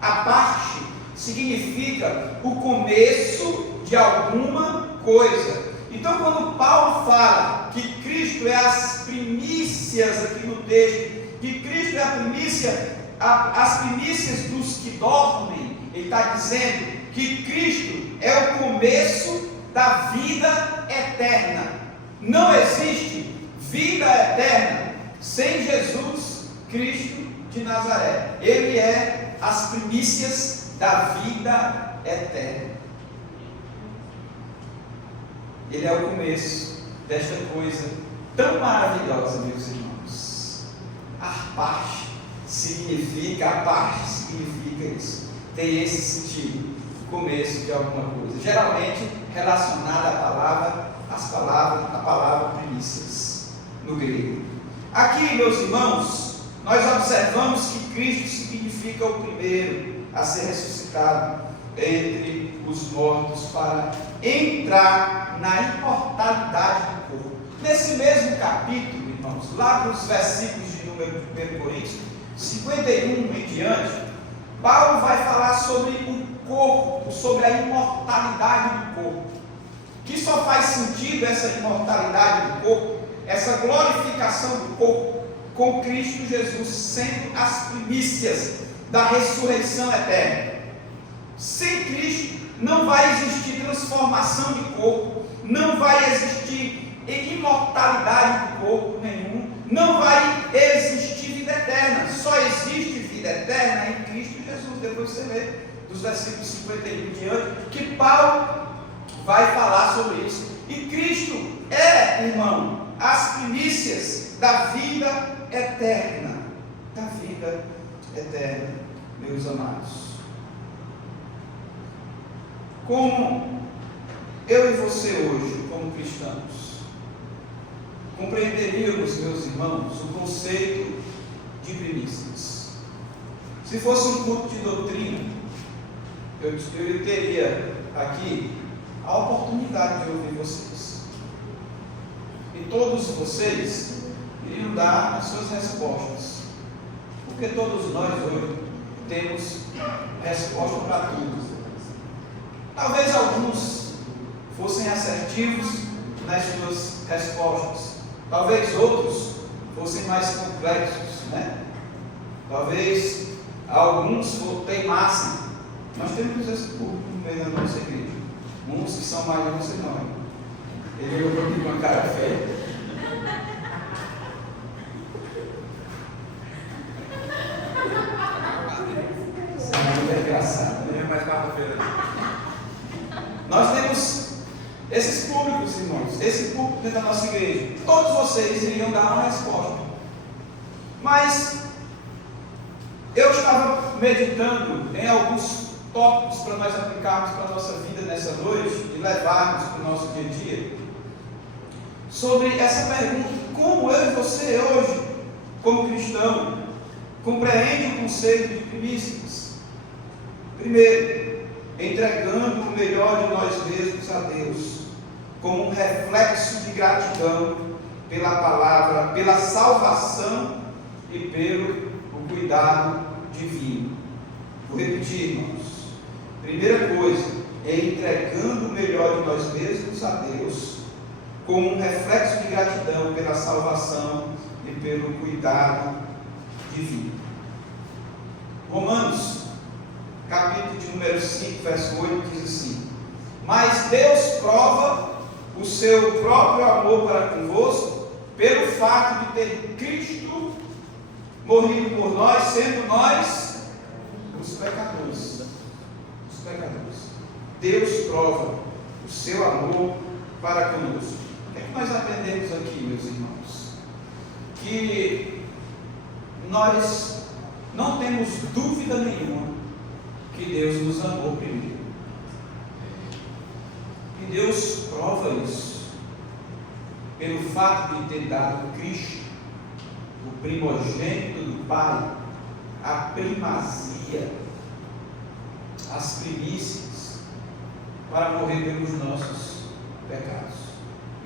Aparte significa o começo de alguma coisa. Então, quando Paulo fala que Cristo é as primícias aqui no texto, que Cristo é a primícia, as primícias dos que dormem, ele está dizendo que Cristo é o começo da vida eterna. Não existe vida eterna sem Jesus Cristo de Nazaré. Ele é as primícias da vida eterna. Ele é o começo desta coisa tão maravilhosa, meus irmãos. A parte significa isso. Tem esse sentido, começo de alguma coisa, geralmente relacionada à palavra primícias, no grego. Aqui, meus irmãos, nós observamos que Cristo significa o primeiro a ser ressuscitado entre os mortos para entrar na imortalidade do corpo. Nesse mesmo capítulo, irmãos, lá nos versículos de número 1 Coríntios 51 em diante, Paulo vai falar sobre o corpo, sobre a imortalidade do corpo, que só faz sentido essa imortalidade do corpo, essa glorificação do corpo, com Cristo Jesus sendo as primícias da ressurreição eterna. Sem Cristo não vai existir transformação de corpo, não vai existir imortalidade do corpo nenhum, não vai existir vida eterna. Só existe vida eterna em Cristo Jesus. Depois você lê dos versículos 51 em diante, que Paulo vai falar sobre isso. E Cristo é, irmão, as primícias da vida eterna. Da vida eterna, meus amados. Como eu e você hoje, como cristãos, compreenderíamos, meus irmãos, o conceito de primícias? Se fosse um culto de doutrina, eu teria aqui a oportunidade de ouvir vocês. E todos vocês iriam dar as suas respostas. Porque todos nós hoje temos resposta para tudo. Talvez alguns fossem assertivos nas suas respostas. Talvez outros fossem mais complexos, né? Talvez alguns teimassem. Nós temos esse público no meio da nossa igreja. Uns que são mais do que nós. Ele olhou para mim com a cara feia. Isso é muito engraçado. Não é mais quarta-feira. Nós temos esses públicos, irmãos, esse público dentro da nossa igreja. Todos vocês iriam dar uma resposta. Mas eu estava meditando em alguns tópicos para nós aplicarmos para a nossa vida nessa noite e levarmos para o nosso dia a dia, sobre essa pergunta: como eu e você hoje, como cristão, compreende o conceito de primícias? Primeiro, entregando o melhor de nós mesmos a Deus, como um reflexo de gratidão pela palavra, pela salvação e pelo cuidado divino. Vou repetir, irmãos. Primeira coisa, é entregando o melhor de nós mesmos a Deus, como um reflexo de gratidão pela salvação e pelo cuidado divino. Romanos, capítulo de número 5, verso 8, diz assim: mas Deus prova o seu próprio amor para convosco, pelo fato de ter Cristo morrido por nós, sendo nós os pecadores. Os pecadores. Deus prova o seu amor para conosco. O que é que nós aprendemos aqui, meus irmãos? Que nós não temos dúvida nenhuma que Deus nos amou primeiro. E Deus prova isso pelo fato de ter dado Cristo, o primogênito do Pai, a primazia, as primícias, para morrer pelos nossos pecados.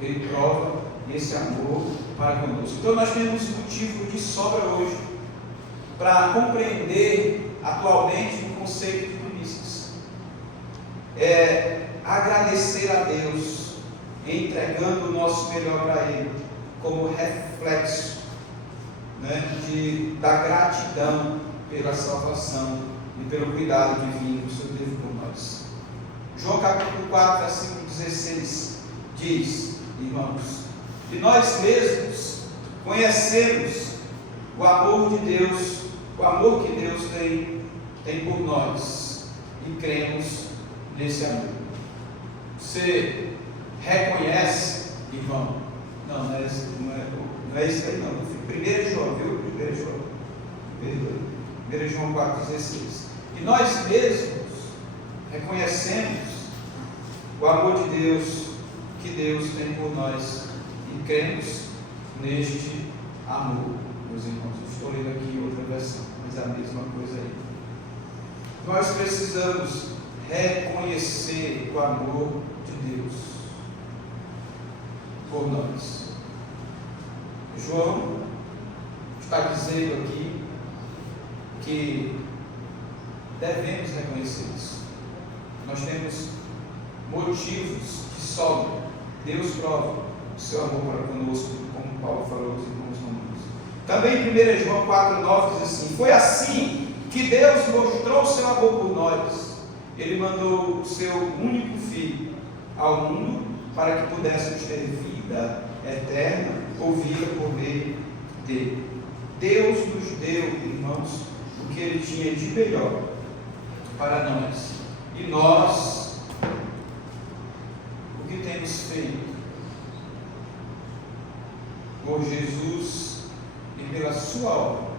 Ele prova esse amor para conosco. Então nós temos motivo de sobra hoje para compreender atualmente o conceito de primícias. Agradecer a Deus, entregando o nosso melhor para Ele, como reflexo, né, da gratidão pela salvação e pelo cuidado divino que o Senhor teve por nós. João capítulo 4, versículo 16 diz, irmãos, que nós mesmos conhecemos o amor de Deus, o amor que Deus tem por nós, e cremos nesse amor. Você reconhece, irmão? Não é isso aí não. 1 João, viu? 1 João 4,16. E nós mesmos reconhecemos o amor de Deus que Deus tem por nós e cremos neste amor. Meus irmãos, eu estou lendo aqui outra versão, mas é a mesma coisa aí. Nós precisamos reconhecer o amor de Deus por nós. João está dizendo aqui que devemos reconhecer isso. Nós temos motivos de sobra. Deus prova o seu amor para conosco, como Paulo falou aos irmãos romanos. Também 1 João 4,9 diz assim: foi assim que Deus mostrou o seu amor por nós. Ele mandou o seu único Filho ao mundo para que pudéssemos ter vida eterna ou vida por meio dele. Deus nos deu, irmãos, o que Ele tinha de melhor para nós. E nós, o que temos feito por Jesus e pela sua obra?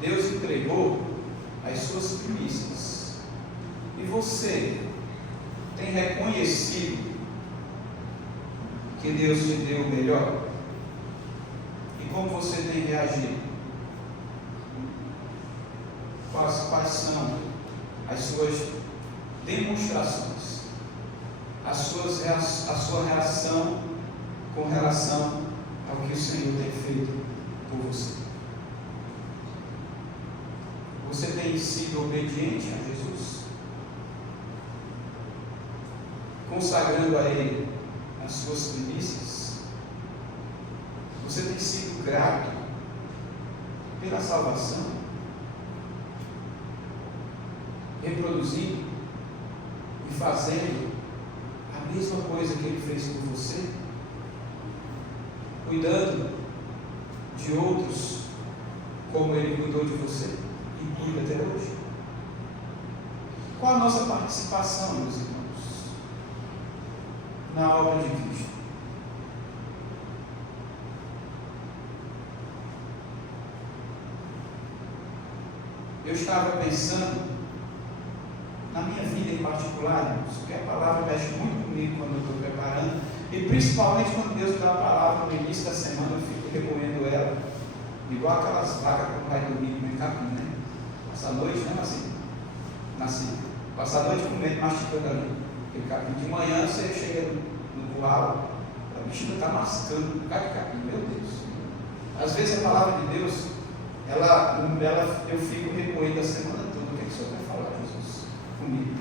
Deus entregou as suas primícias. E você tem reconhecido que Deus te deu o melhor? E como você tem reagido? Quais são as suas demonstrações, a sua reação com relação ao que o Senhor tem feito por você? Você tem sido obediente a Jesus, consagrando a Ele as suas primícias? Você tem sido grato pela salvação, reproduzindo e fazendo a mesma coisa que Ele fez por você, cuidando de outros como Ele cuidou de você e cuida até hoje? Qual a nossa participação, meus irmãos, na obra de Cristo? Eu estava pensando na minha vida em particular, irmãos, porque a palavra mexe muito comigo quando eu estou preparando, e principalmente quando Deus dá a palavra no início da semana, eu fico remoendo ela, igual aquelas vacas que vai dormir no capim, né? Passa a noite, né, Nasci. Passa a noite comendo, mastigando ali, aquele capim. De manhã você chega no curral, a bichinha está mascando um bocado de capim, meu Deus. Às vezes a palavra de Deus, eu fico remoendo a semana toda. O que o Senhor vai falar, Jesus, comigo?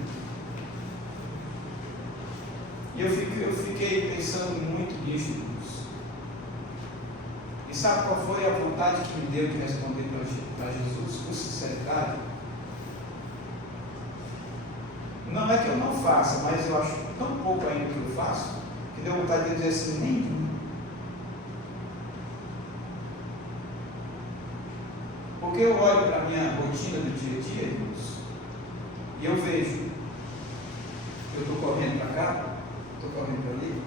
E eu fiquei pensando muito nisso, irmãos. E sabe qual foi a vontade que me deu de responder para Jesus com sinceridade? Não é que eu não faça, mas eu acho tão pouco ainda que eu faço, que deu vontade de dizer assim: nenhum. Porque eu olho para a minha rotina do dia a dia, irmãos, e eu vejo, eu estou correndo para cá, estou correndo para ali,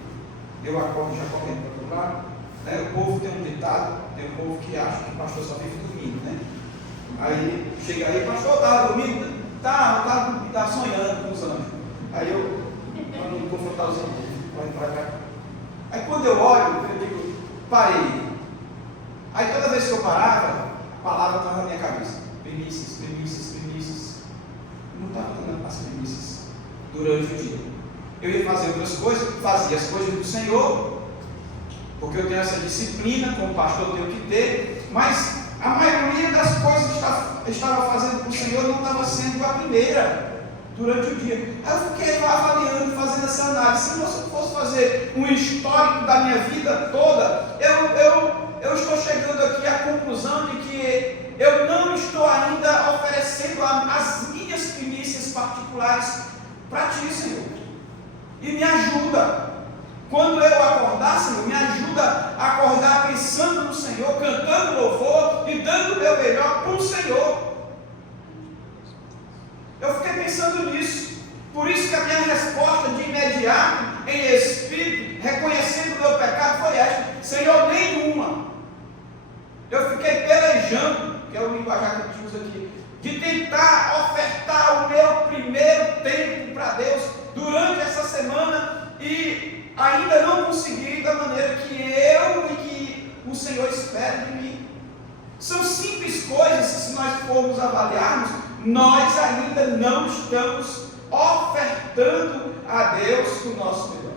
eu acordo já correndo para o outro lado, né? O povo tem um ditado, tem um povo que acha que o pastor só vive dormindo, né? Aí chega aí, pastor, estava dormindo? Tá sonhando com os anjos. Aí eu, para não confrontar os anjos, vai para cá. Aí quando eu olho, eu digo, parei. Aí toda vez que eu parava, a palavra estava na minha cabeça: primícias. Eu não estava dando as primícias durante o dia. Eu ia fazer outras coisas, fazia as coisas do Senhor, porque eu tenho essa disciplina, como pastor eu tenho que ter, mas a maioria das coisas que estava fazendo para o Senhor não estava sendo a primeira durante o dia. Aí eu fiquei avaliando, fazendo essa análise. Se eu fosse fazer um histórico da minha vida toda, eu estou chegando aqui à conclusão de que eu não estou ainda oferecendo as minhas primícias particulares para Ti, Senhor. E me ajuda. Quando eu acordar, Senhor, me ajuda a acordar pensando no Senhor, cantando louvor e dando o meu melhor para o Senhor. Eu fiquei pensando nisso. Por isso que a minha resposta de imediato, em espírito, reconhecendo o meu pecado, foi esta: Senhor, nenhuma. Eu fiquei pelejando, que é o linguajar que a gente usa aqui, de tentar ofertar o meu primeiro tempo para Deus durante essa semana e ainda não consegui da maneira que eu e que o Senhor espera de mim. São simples coisas, se nós formos avaliarmos, nós ainda não estamos ofertando a Deus o nosso melhor,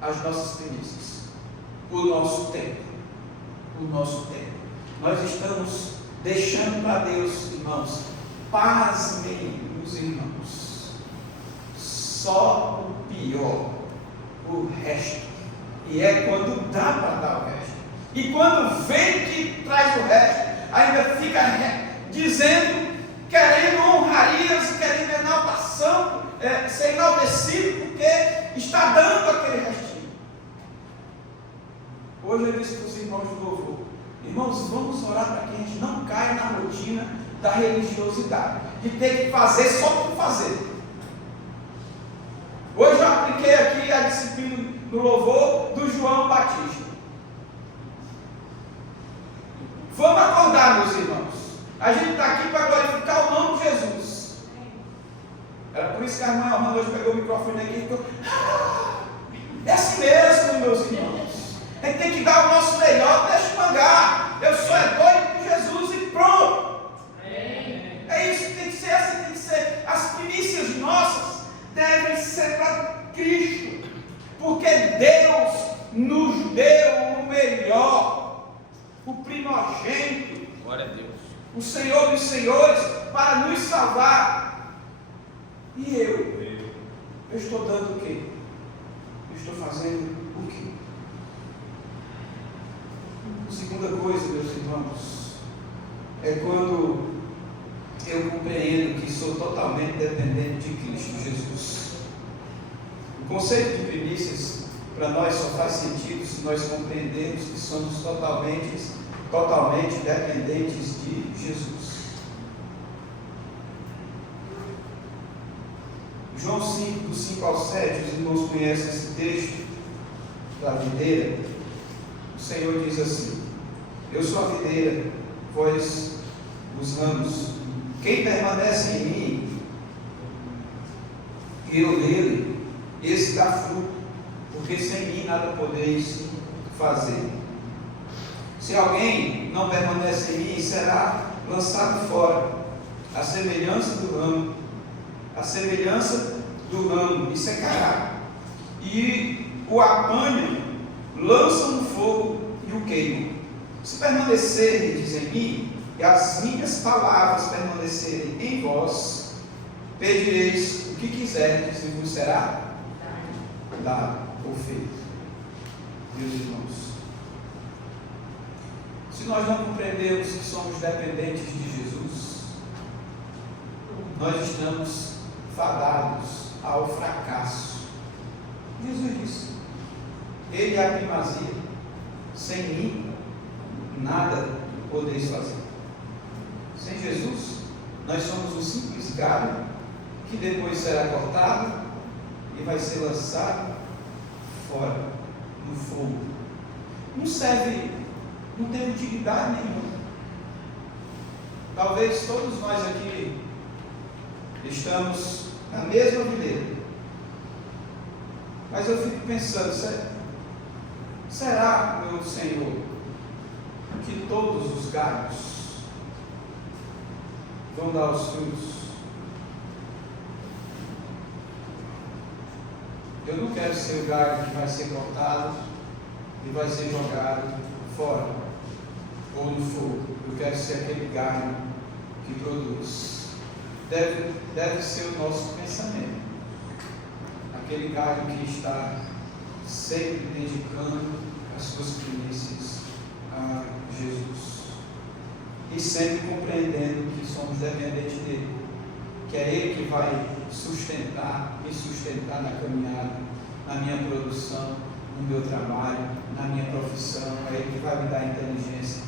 as nossas primícias, o nosso tempo. Nós estamos deixando para Deus, irmãos, pasmem os irmãos, só o pior, o resto, e é quando dá para dar o resto, e quando vem que traz o resto, ainda fica dizendo, querendo honrarias, querendo enaltação, ser enaltecido, porque está dando aquele restinho. Hoje eu disse para os irmãos do louvor: irmãos, vamos orar para que a gente não caia na rotina da religiosidade, de ter que fazer só por fazer. Hoje eu apliquei aqui a disciplina no louvor do João Batista. Vamos acordar, meus irmãos. A gente está aqui para glorificar o nome de Jesus. Era por isso que a irmã Armando hoje pegou o microfone aqui e ficou: é assim mesmo, meus irmãos. A gente tem que dar o nosso melhor, deixa mangar. Eu sou doido por Jesus e pronto. É isso que tem que ser, assim tem que ser. As primícias nossas devem ser para Cristo, porque Deus nos deu o melhor, o primogênito, glória a Deus, o Senhor dos Senhores, para nos salvar. E eu estou dando o quê? Eu estou fazendo o quê? Segunda coisa, meus irmãos, é quando eu compreendo que sou totalmente dependente de Cristo Jesus. O conceito de primícias para nós só faz sentido se nós compreendermos que somos totalmente dependentes de Jesus. João 5, do 5 ao 7, os irmãos conhecem esse texto da videira. O Senhor diz assim: eu sou a videira, vós os ramos. Quem permanece em mim, e eu nele, esse dá fruto, porque sem mim nada podeis fazer. Se alguém não permanece em mim, será lançado fora, a semelhança do ramo, e secará. E o apanham, lançam no fogo e o queimam. Se permanecerdes em mim, e as minhas palavras permanecerem em vós, pedireis o que quiserdes e vos será dado ou feito. Meus irmãos, se nós não compreendermos que somos dependentes de Jesus, nós estamos fadados ao fracasso. Jesus disse: Ele é a primazia, sem mim nada podeis fazer. Sem Jesus, nós somos um simples galho que depois será cortado e vai ser lançado fora no fogo. Não serve, não tem utilidade nenhuma. Talvez todos nós aqui estamos na mesma videira, mas eu fico pensando: será, meu Senhor, que todos os galhos vão dar os frutos? Eu não quero ser o galho que vai ser cortado e vai ser jogado fora ou no fogo. Eu quero ser aquele galho que produz. Deve ser o nosso pensamento. Aquele galho que está sempre dedicando as suas primícias a Jesus. E sempre compreendendo que somos dependentes dele. que é Ele que vai me sustentar na caminhada, na minha produção, no meu trabalho, na minha profissão. É Ele que vai me dar inteligência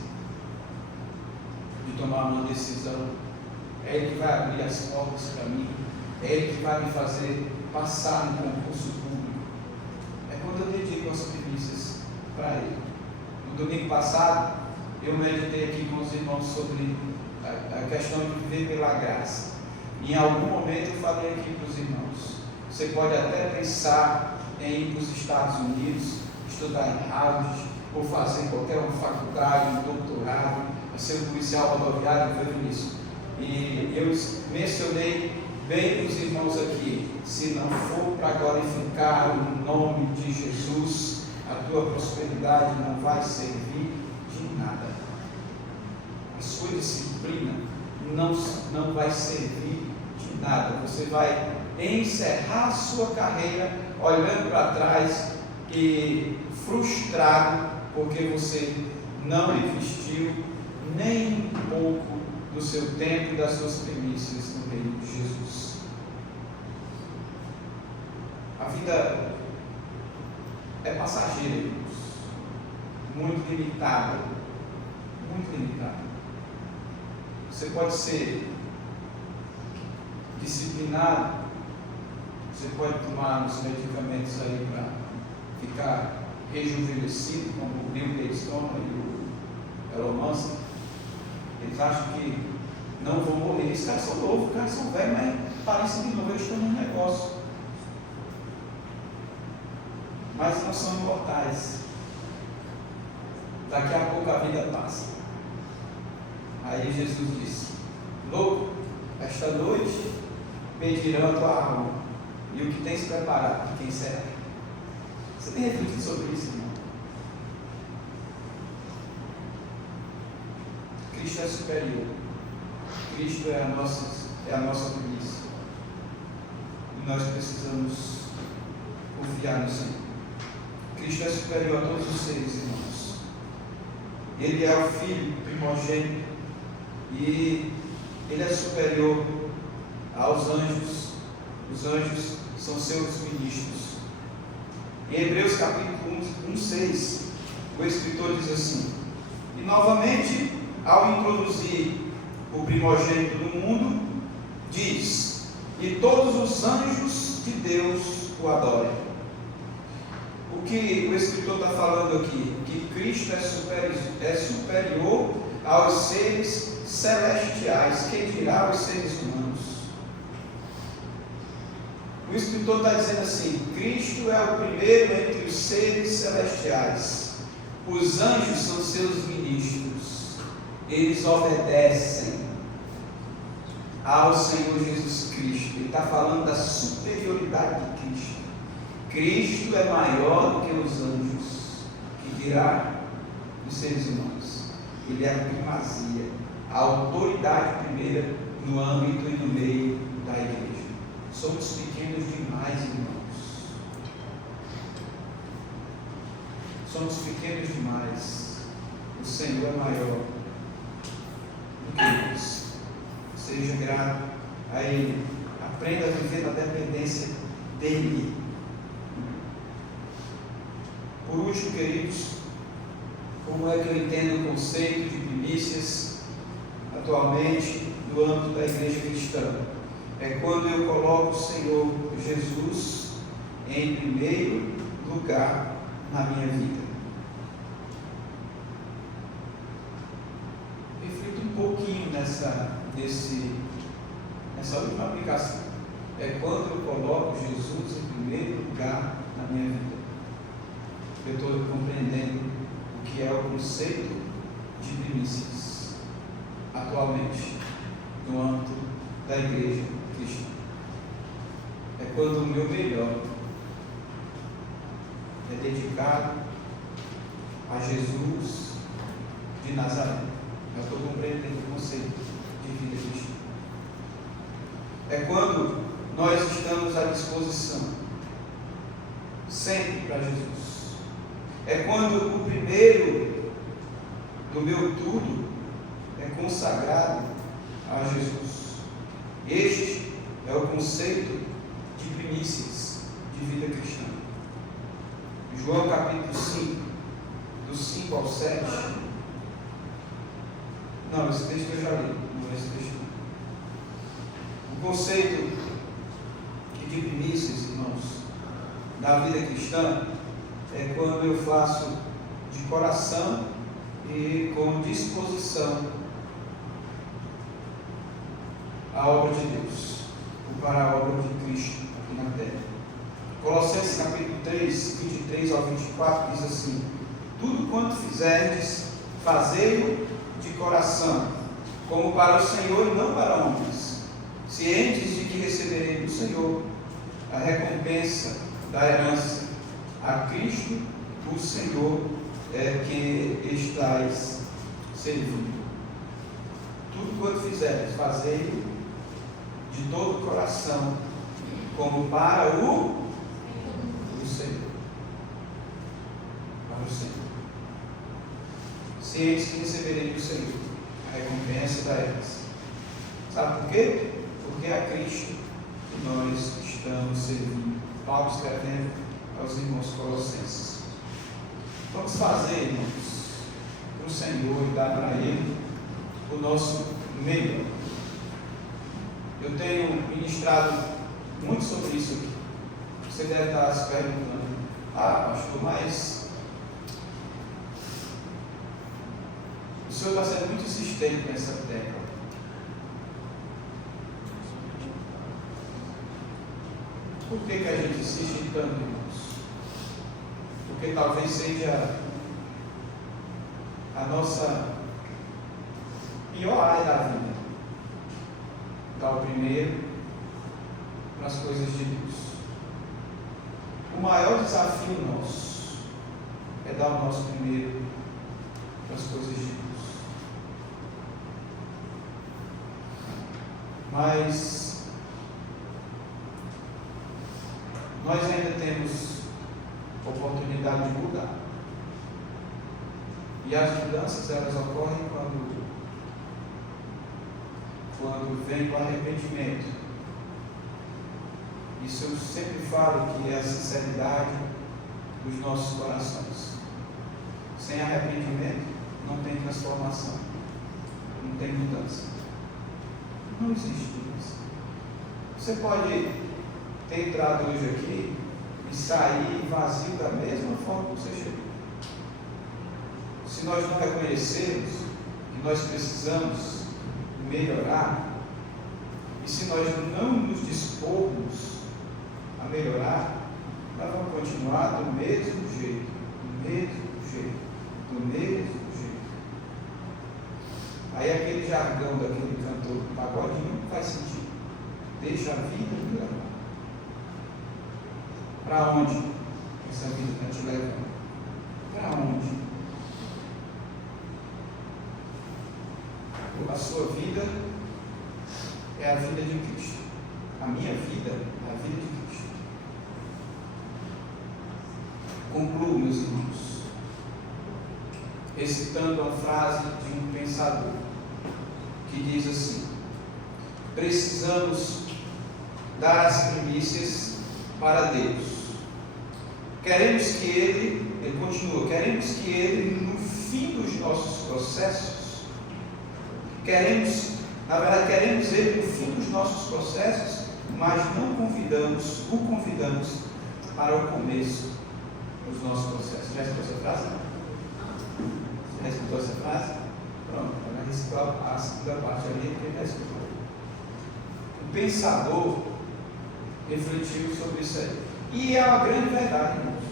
de tomar uma decisão. É Ele que vai abrir as portas para mim. É Ele que vai me fazer passar no concurso público. É quando eu dedico as primícias para Ele. No domingo passado, eu meditei aqui com os irmãos sobre a questão de viver pela graça. Em algum momento eu falei aqui para os irmãos, você pode até pensar em ir para os Estados Unidos, estudar em Harvard, ou fazer qualquer uma faculdade, um doutorado, ser um policial rodoviário, eu vejo nisso. E eu mencionei bem para os irmãos aqui, se não for para glorificar o nome de Jesus, a tua prosperidade não vai servir de nada. A sua disciplina não vai servir de nada. Você vai encerrar a sua carreira olhando para trás e frustrado porque você não investiu nem um pouco do seu tempo e das suas primícias no reino de Jesus. A vida é passageira, irmãos, muito limitada, muito limitada. Você pode ser disciplinado, você pode tomar os medicamentos aí para ficar rejuvenescido, como o Bill Gates toma e o Elon Musk. Eles acham que não vão morrer. Esses caras são novos, os caras são velhos, mas parecem de novo, eles estão num negócio. Mas não são imortais. Daqui a pouco a vida passa. Aí Jesus disse: louco, esta noite pedirão a tua alma, e o que tens preparado, quem será? Você tem refletido sobre isso, irmão? Cristo é superior. Cristo é a nossa polícia. E nós precisamos confiar no Senhor. Cristo é superior a todos os seres, irmãos. Ele é o Filho primogênito e Ele é superior aos anjos. Os anjos são seus ministros. Em Hebreus capítulo 1:6, o escritor diz assim: e novamente, ao introduzir o primogênito no mundo, diz: e todos os anjos de Deus o adorem. O que o escritor está falando aqui? Que Cristo é superior aos seres celestiais, quem dirá aos seres humanos? O escritor está dizendo assim: Cristo é o primeiro entre os seres celestiais. Os anjos são seus ministros. Eles obedecem ao Senhor Jesus Cristo. Ele está falando da superioridade de Cristo. Cristo é maior do que os anjos, que dirá dos seres humanos. Ele é a primazia, a autoridade primeira no âmbito e no meio da igreja. Somos pequenos demais, irmãos. Somos pequenos demais. O Senhor é maior do que isso. Seja grato a Ele. Aprenda a viver na dependência dEle. Por último, queridos, como é que eu entendo o conceito de primícias atualmente no âmbito da igreja cristã? É quando eu coloco o Senhor Jesus em primeiro lugar na minha vida. Reflito um pouquinho nessa última aplicação. É quando eu coloco Jesus em primeiro lugar na minha vida. Eu estou compreendendo o que é o conceito de primícias atualmente no âmbito da igreja cristã. É quando o meu melhor é dedicado a Jesus de Nazaré. Eu estou compreendendo o conceito de vida cristã. É quando nós estamos à disposição sempre para Jesus. É quando o primeiro do meu tudo é consagrado a Jesus. Este é o conceito de primícias de vida cristã. João capítulo 5, do 5 ao 7. Não, esse texto eu já li, não é esse texto. O conceito de primícias, irmãos, da vida cristã é quando eu faço de coração e com disposição a obra de Deus, ou para a obra de Cristo aqui na terra. Colossenses capítulo 3, 23 ao 24 diz assim: tudo quanto fizerdes, fazei-o de coração, como para o Senhor e não para homens, cientes de que receberei do Senhor a recompensa da herança. A Cristo, o Senhor, é que estáis servindo. Tudo quanto fizerdes, fazei-o de todo o coração, como para o Senhor. Para o Senhor. Cientes que receberei do Senhor a recompensa da herança. Sabe por quê? Porque é a Cristo que nós estamos servindo. Paulo escrevendo aos irmãos colossenses. Vamos fazer, irmãos, para o Senhor e dar para Ele o nosso melhor. Eu tenho ministrado muito sobre isso aqui. Você deve estar se perguntando: pastor, mas o senhor está sendo muito insistente nessa tecla. Por que a gente insiste tanto, irmãos? Porque talvez seja a nossa pior área da vida. Dar o primeiro nas coisas de Deus. O maior desafio nosso é dar o nosso primeiro nas coisas de Deus. Mas nós ainda temos oportunidade de mudar. E as mudanças, elas ocorrem quando vem com arrependimento. Isso eu sempre falo que é a sinceridade dos nossos corações. Sem arrependimento não tem transformação, não tem mudança. Não existe mudança. Você pode ter entrado hoje aqui e sair vazio da mesma forma que você chegou. Se nós não reconhecermos que nós precisamos melhorar, e se nós não nos dispormos a melhorar, nós vamos continuar do mesmo jeito, do mesmo jeito. Aí aquele jargão daquele cantor do pagodinho não faz sentido. Deixa a vida me levar. Para onde essa vida está te levando? Para onde? A sua vida é a vida de Cristo. A minha vida é a vida de Cristo. Concluo, meus irmãos, recitando a frase de um pensador que diz assim: precisamos dar as primícias para Deus. Queremos que Ele continua, queremos que Ele, no fim dos nossos processos, queremos Ele no fim dos nossos processos, mas não o convidamos para o começo dos nossos processos. Já escutou essa frase? Já escutou essa frase? Pronto, agora recitou a segunda parte ali, que já escutou. O pensador refletiu sobre isso aí. E é uma grande verdade, irmãos.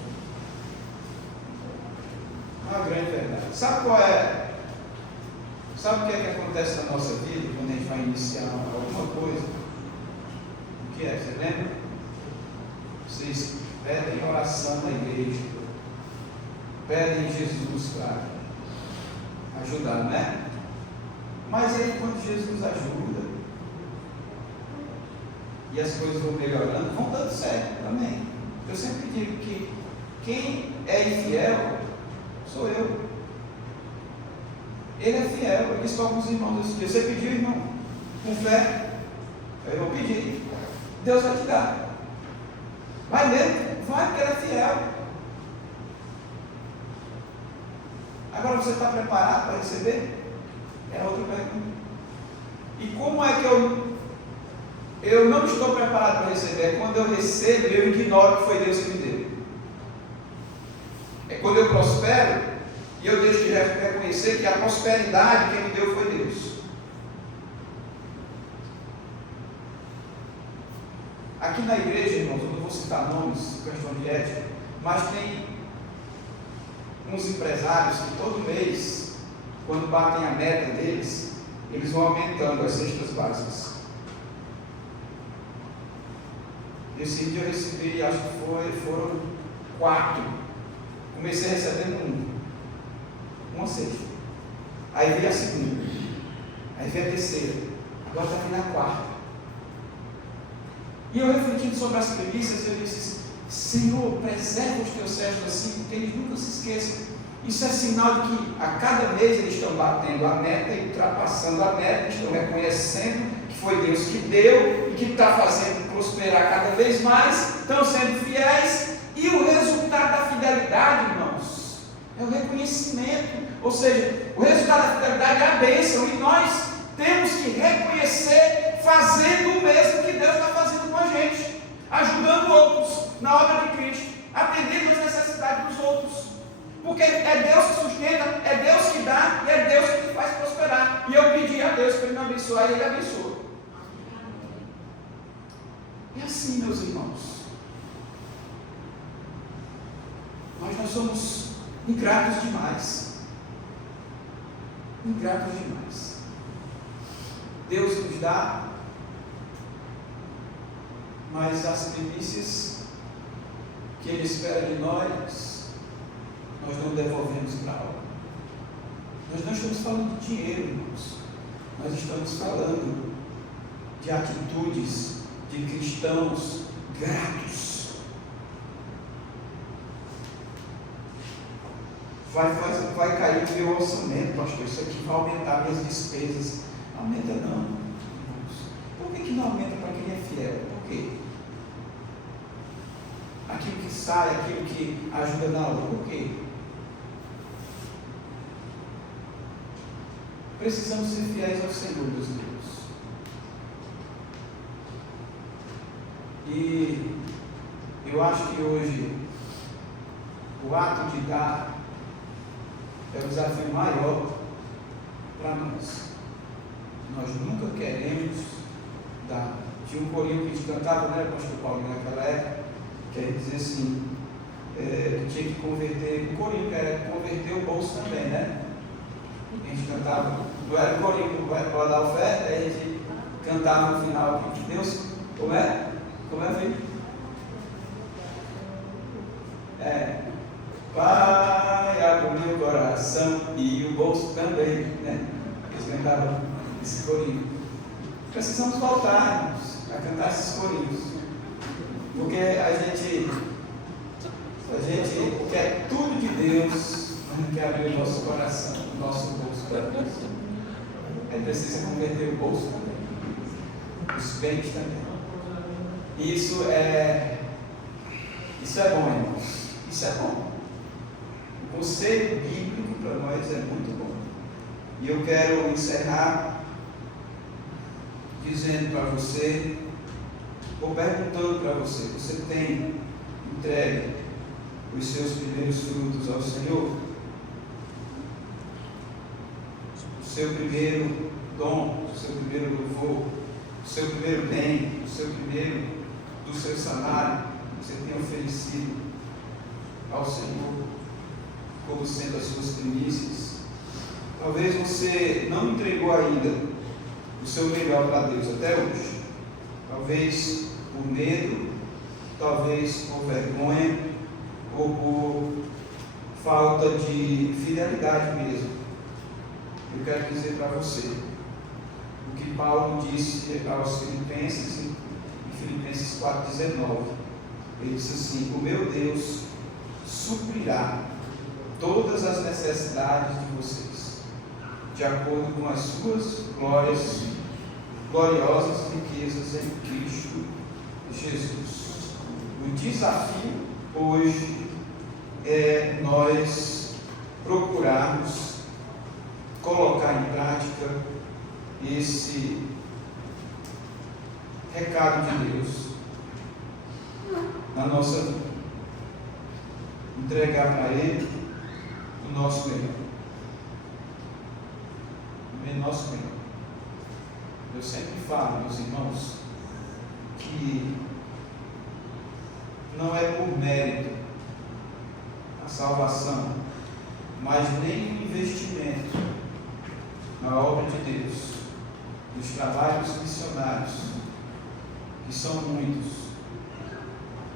Uma grande verdade. Sabe qual é? Sabe o que é que acontece na nossa vida quando a gente vai iniciar alguma coisa? O que é? Você lembra? Vocês pedem oração na igreja, pedem Jesus para ajudar, né? Mas aí quando Jesus ajuda e as coisas vão melhorando, vão dando certo também. Eu sempre digo que quem é infiel sou eu. Ele é fiel. Eu disse para alguns irmãos esse dia: você pediu, irmão, com fé, Eu vou pedir, Deus vai te dar. Vai mesmo? Vai, porque Ele é fiel. Agora você está preparado para receber? É outra pergunta. E como é que eu não estou preparado para receber? Quando eu recebo, eu ignoro que foi Deus que me deu. É quando eu prospero e eu deixo de reconhecer que a prosperidade quem me deu foi Deus. Aqui na igreja, irmãos, eu não vou citar nomes, questão de ética, mas tem uns empresários que todo mês, quando batem a meta deles, eles vão aumentando as cestas básicas. Esse dia eu recebi, acho que foram 4. Comecei recebendo uma cesta. Aí veio a segunda. Aí veio a terceira. Agora está vindo a 4. E eu refletindo sobre as premissas, eu disse: Senhor, preserva os teus servos assim, porque eles nunca se esqueçam. Isso é sinal de que a cada mês eles estão batendo a meta e ultrapassando a meta, estão reconhecendo que foi Deus que deu e que está fazendo prosperar cada vez mais, estão sendo fiéis, e o resultado da fidelidade, irmãos, é o reconhecimento, ou seja, o resultado da fidelidade é a bênção, e nós temos que reconhecer fazendo o mesmo que Deus está fazendo com a gente, ajudando outros na obra de Cristo, atendendo às necessidades dos outros. Porque é Deus que sustenta, é Deus que dá e é Deus que te faz prosperar. E eu pedi a Deus para Ele me abençoar e Ele abençoou. É assim, meus irmãos. Nós somos ingratos demais. Ingratos demais. Deus nos dá, mas as primícias que Ele espera de nós não devolvemos para a obra. Nós não estamos falando de dinheiro, irmãos. Nós estamos falando de atitudes de cristãos gratos. Vai cair o meu orçamento, pastor. Isso aqui vai aumentar minhas despesas. Aumenta não, irmãos. Por que não aumenta para quem é fiel? Por quê? Aquilo que sai, aquilo que ajuda na obra. Por quê? Precisamos ser fiéis ao Senhor, meus Deus. E eu acho que hoje o ato de dar é o desafio maior para nós. Nós nunca queremos dar. Tinha um corinho que a gente cantava, né, pastor Paulo, naquela época, que ele dizia assim, que tinha que converter, o corinho que era converter o bolso também, né? A gente cantava, não era o corinho para dar oferta, aí a gente cantava no final que Deus, como é, filho? Pai, abre o meu coração e o bolso também, né? Eles cantavam esse corinho. Precisamos voltar, irmãos, a cantar esses corinhos, porque a gente quer tudo de Deus, mas não quer abrir o nosso coração, o nosso bolso para Deus. É preciso converter o bolso também, os bens também. E isso é bom, irmãos. Isso é bom. O conselho bíblico para nós é muito bom. E eu quero encerrar dizendo para você, ou perguntando para você: você tem entregue os seus primeiros frutos ao Senhor? O seu primeiro dom, o seu primeiro louvor, o seu primeiro bem, o seu primeiro do seu salário, você tem oferecido ao Senhor como sendo as suas primícias? Talvez você não entregou ainda o seu melhor para Deus até hoje. Talvez por medo, talvez por vergonha, ou por falta de fidelidade mesmo. Eu quero dizer para você o que Paulo disse aos Filipenses, em Filipenses 4,19. Ele disse assim: o meu Deus suprirá todas as necessidades de vocês, de acordo com as suas glórias gloriosas riquezas em Cristo Jesus. O desafio hoje é nós procurarmos colocar em prática esse recado de Deus na nossa vida. Entregar para Ele o nosso melhor. O nosso melhor. Eu sempre falo, meus irmãos, que não é por mérito a salvação, mas nem o investimento na obra de Deus, nos trabalhos missionários, que são muitos,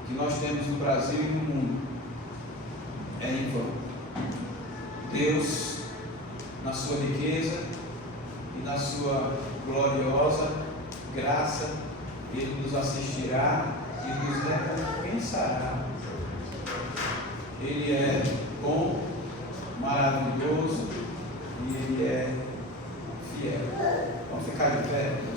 que nós temos no Brasil e no mundo, é em vão. Deus, na sua riqueza e na sua gloriosa graça, Ele nos assistirá e nos recompensará. Ele é bom, maravilhoso e Ele é fiel. Vamos ficar de pé.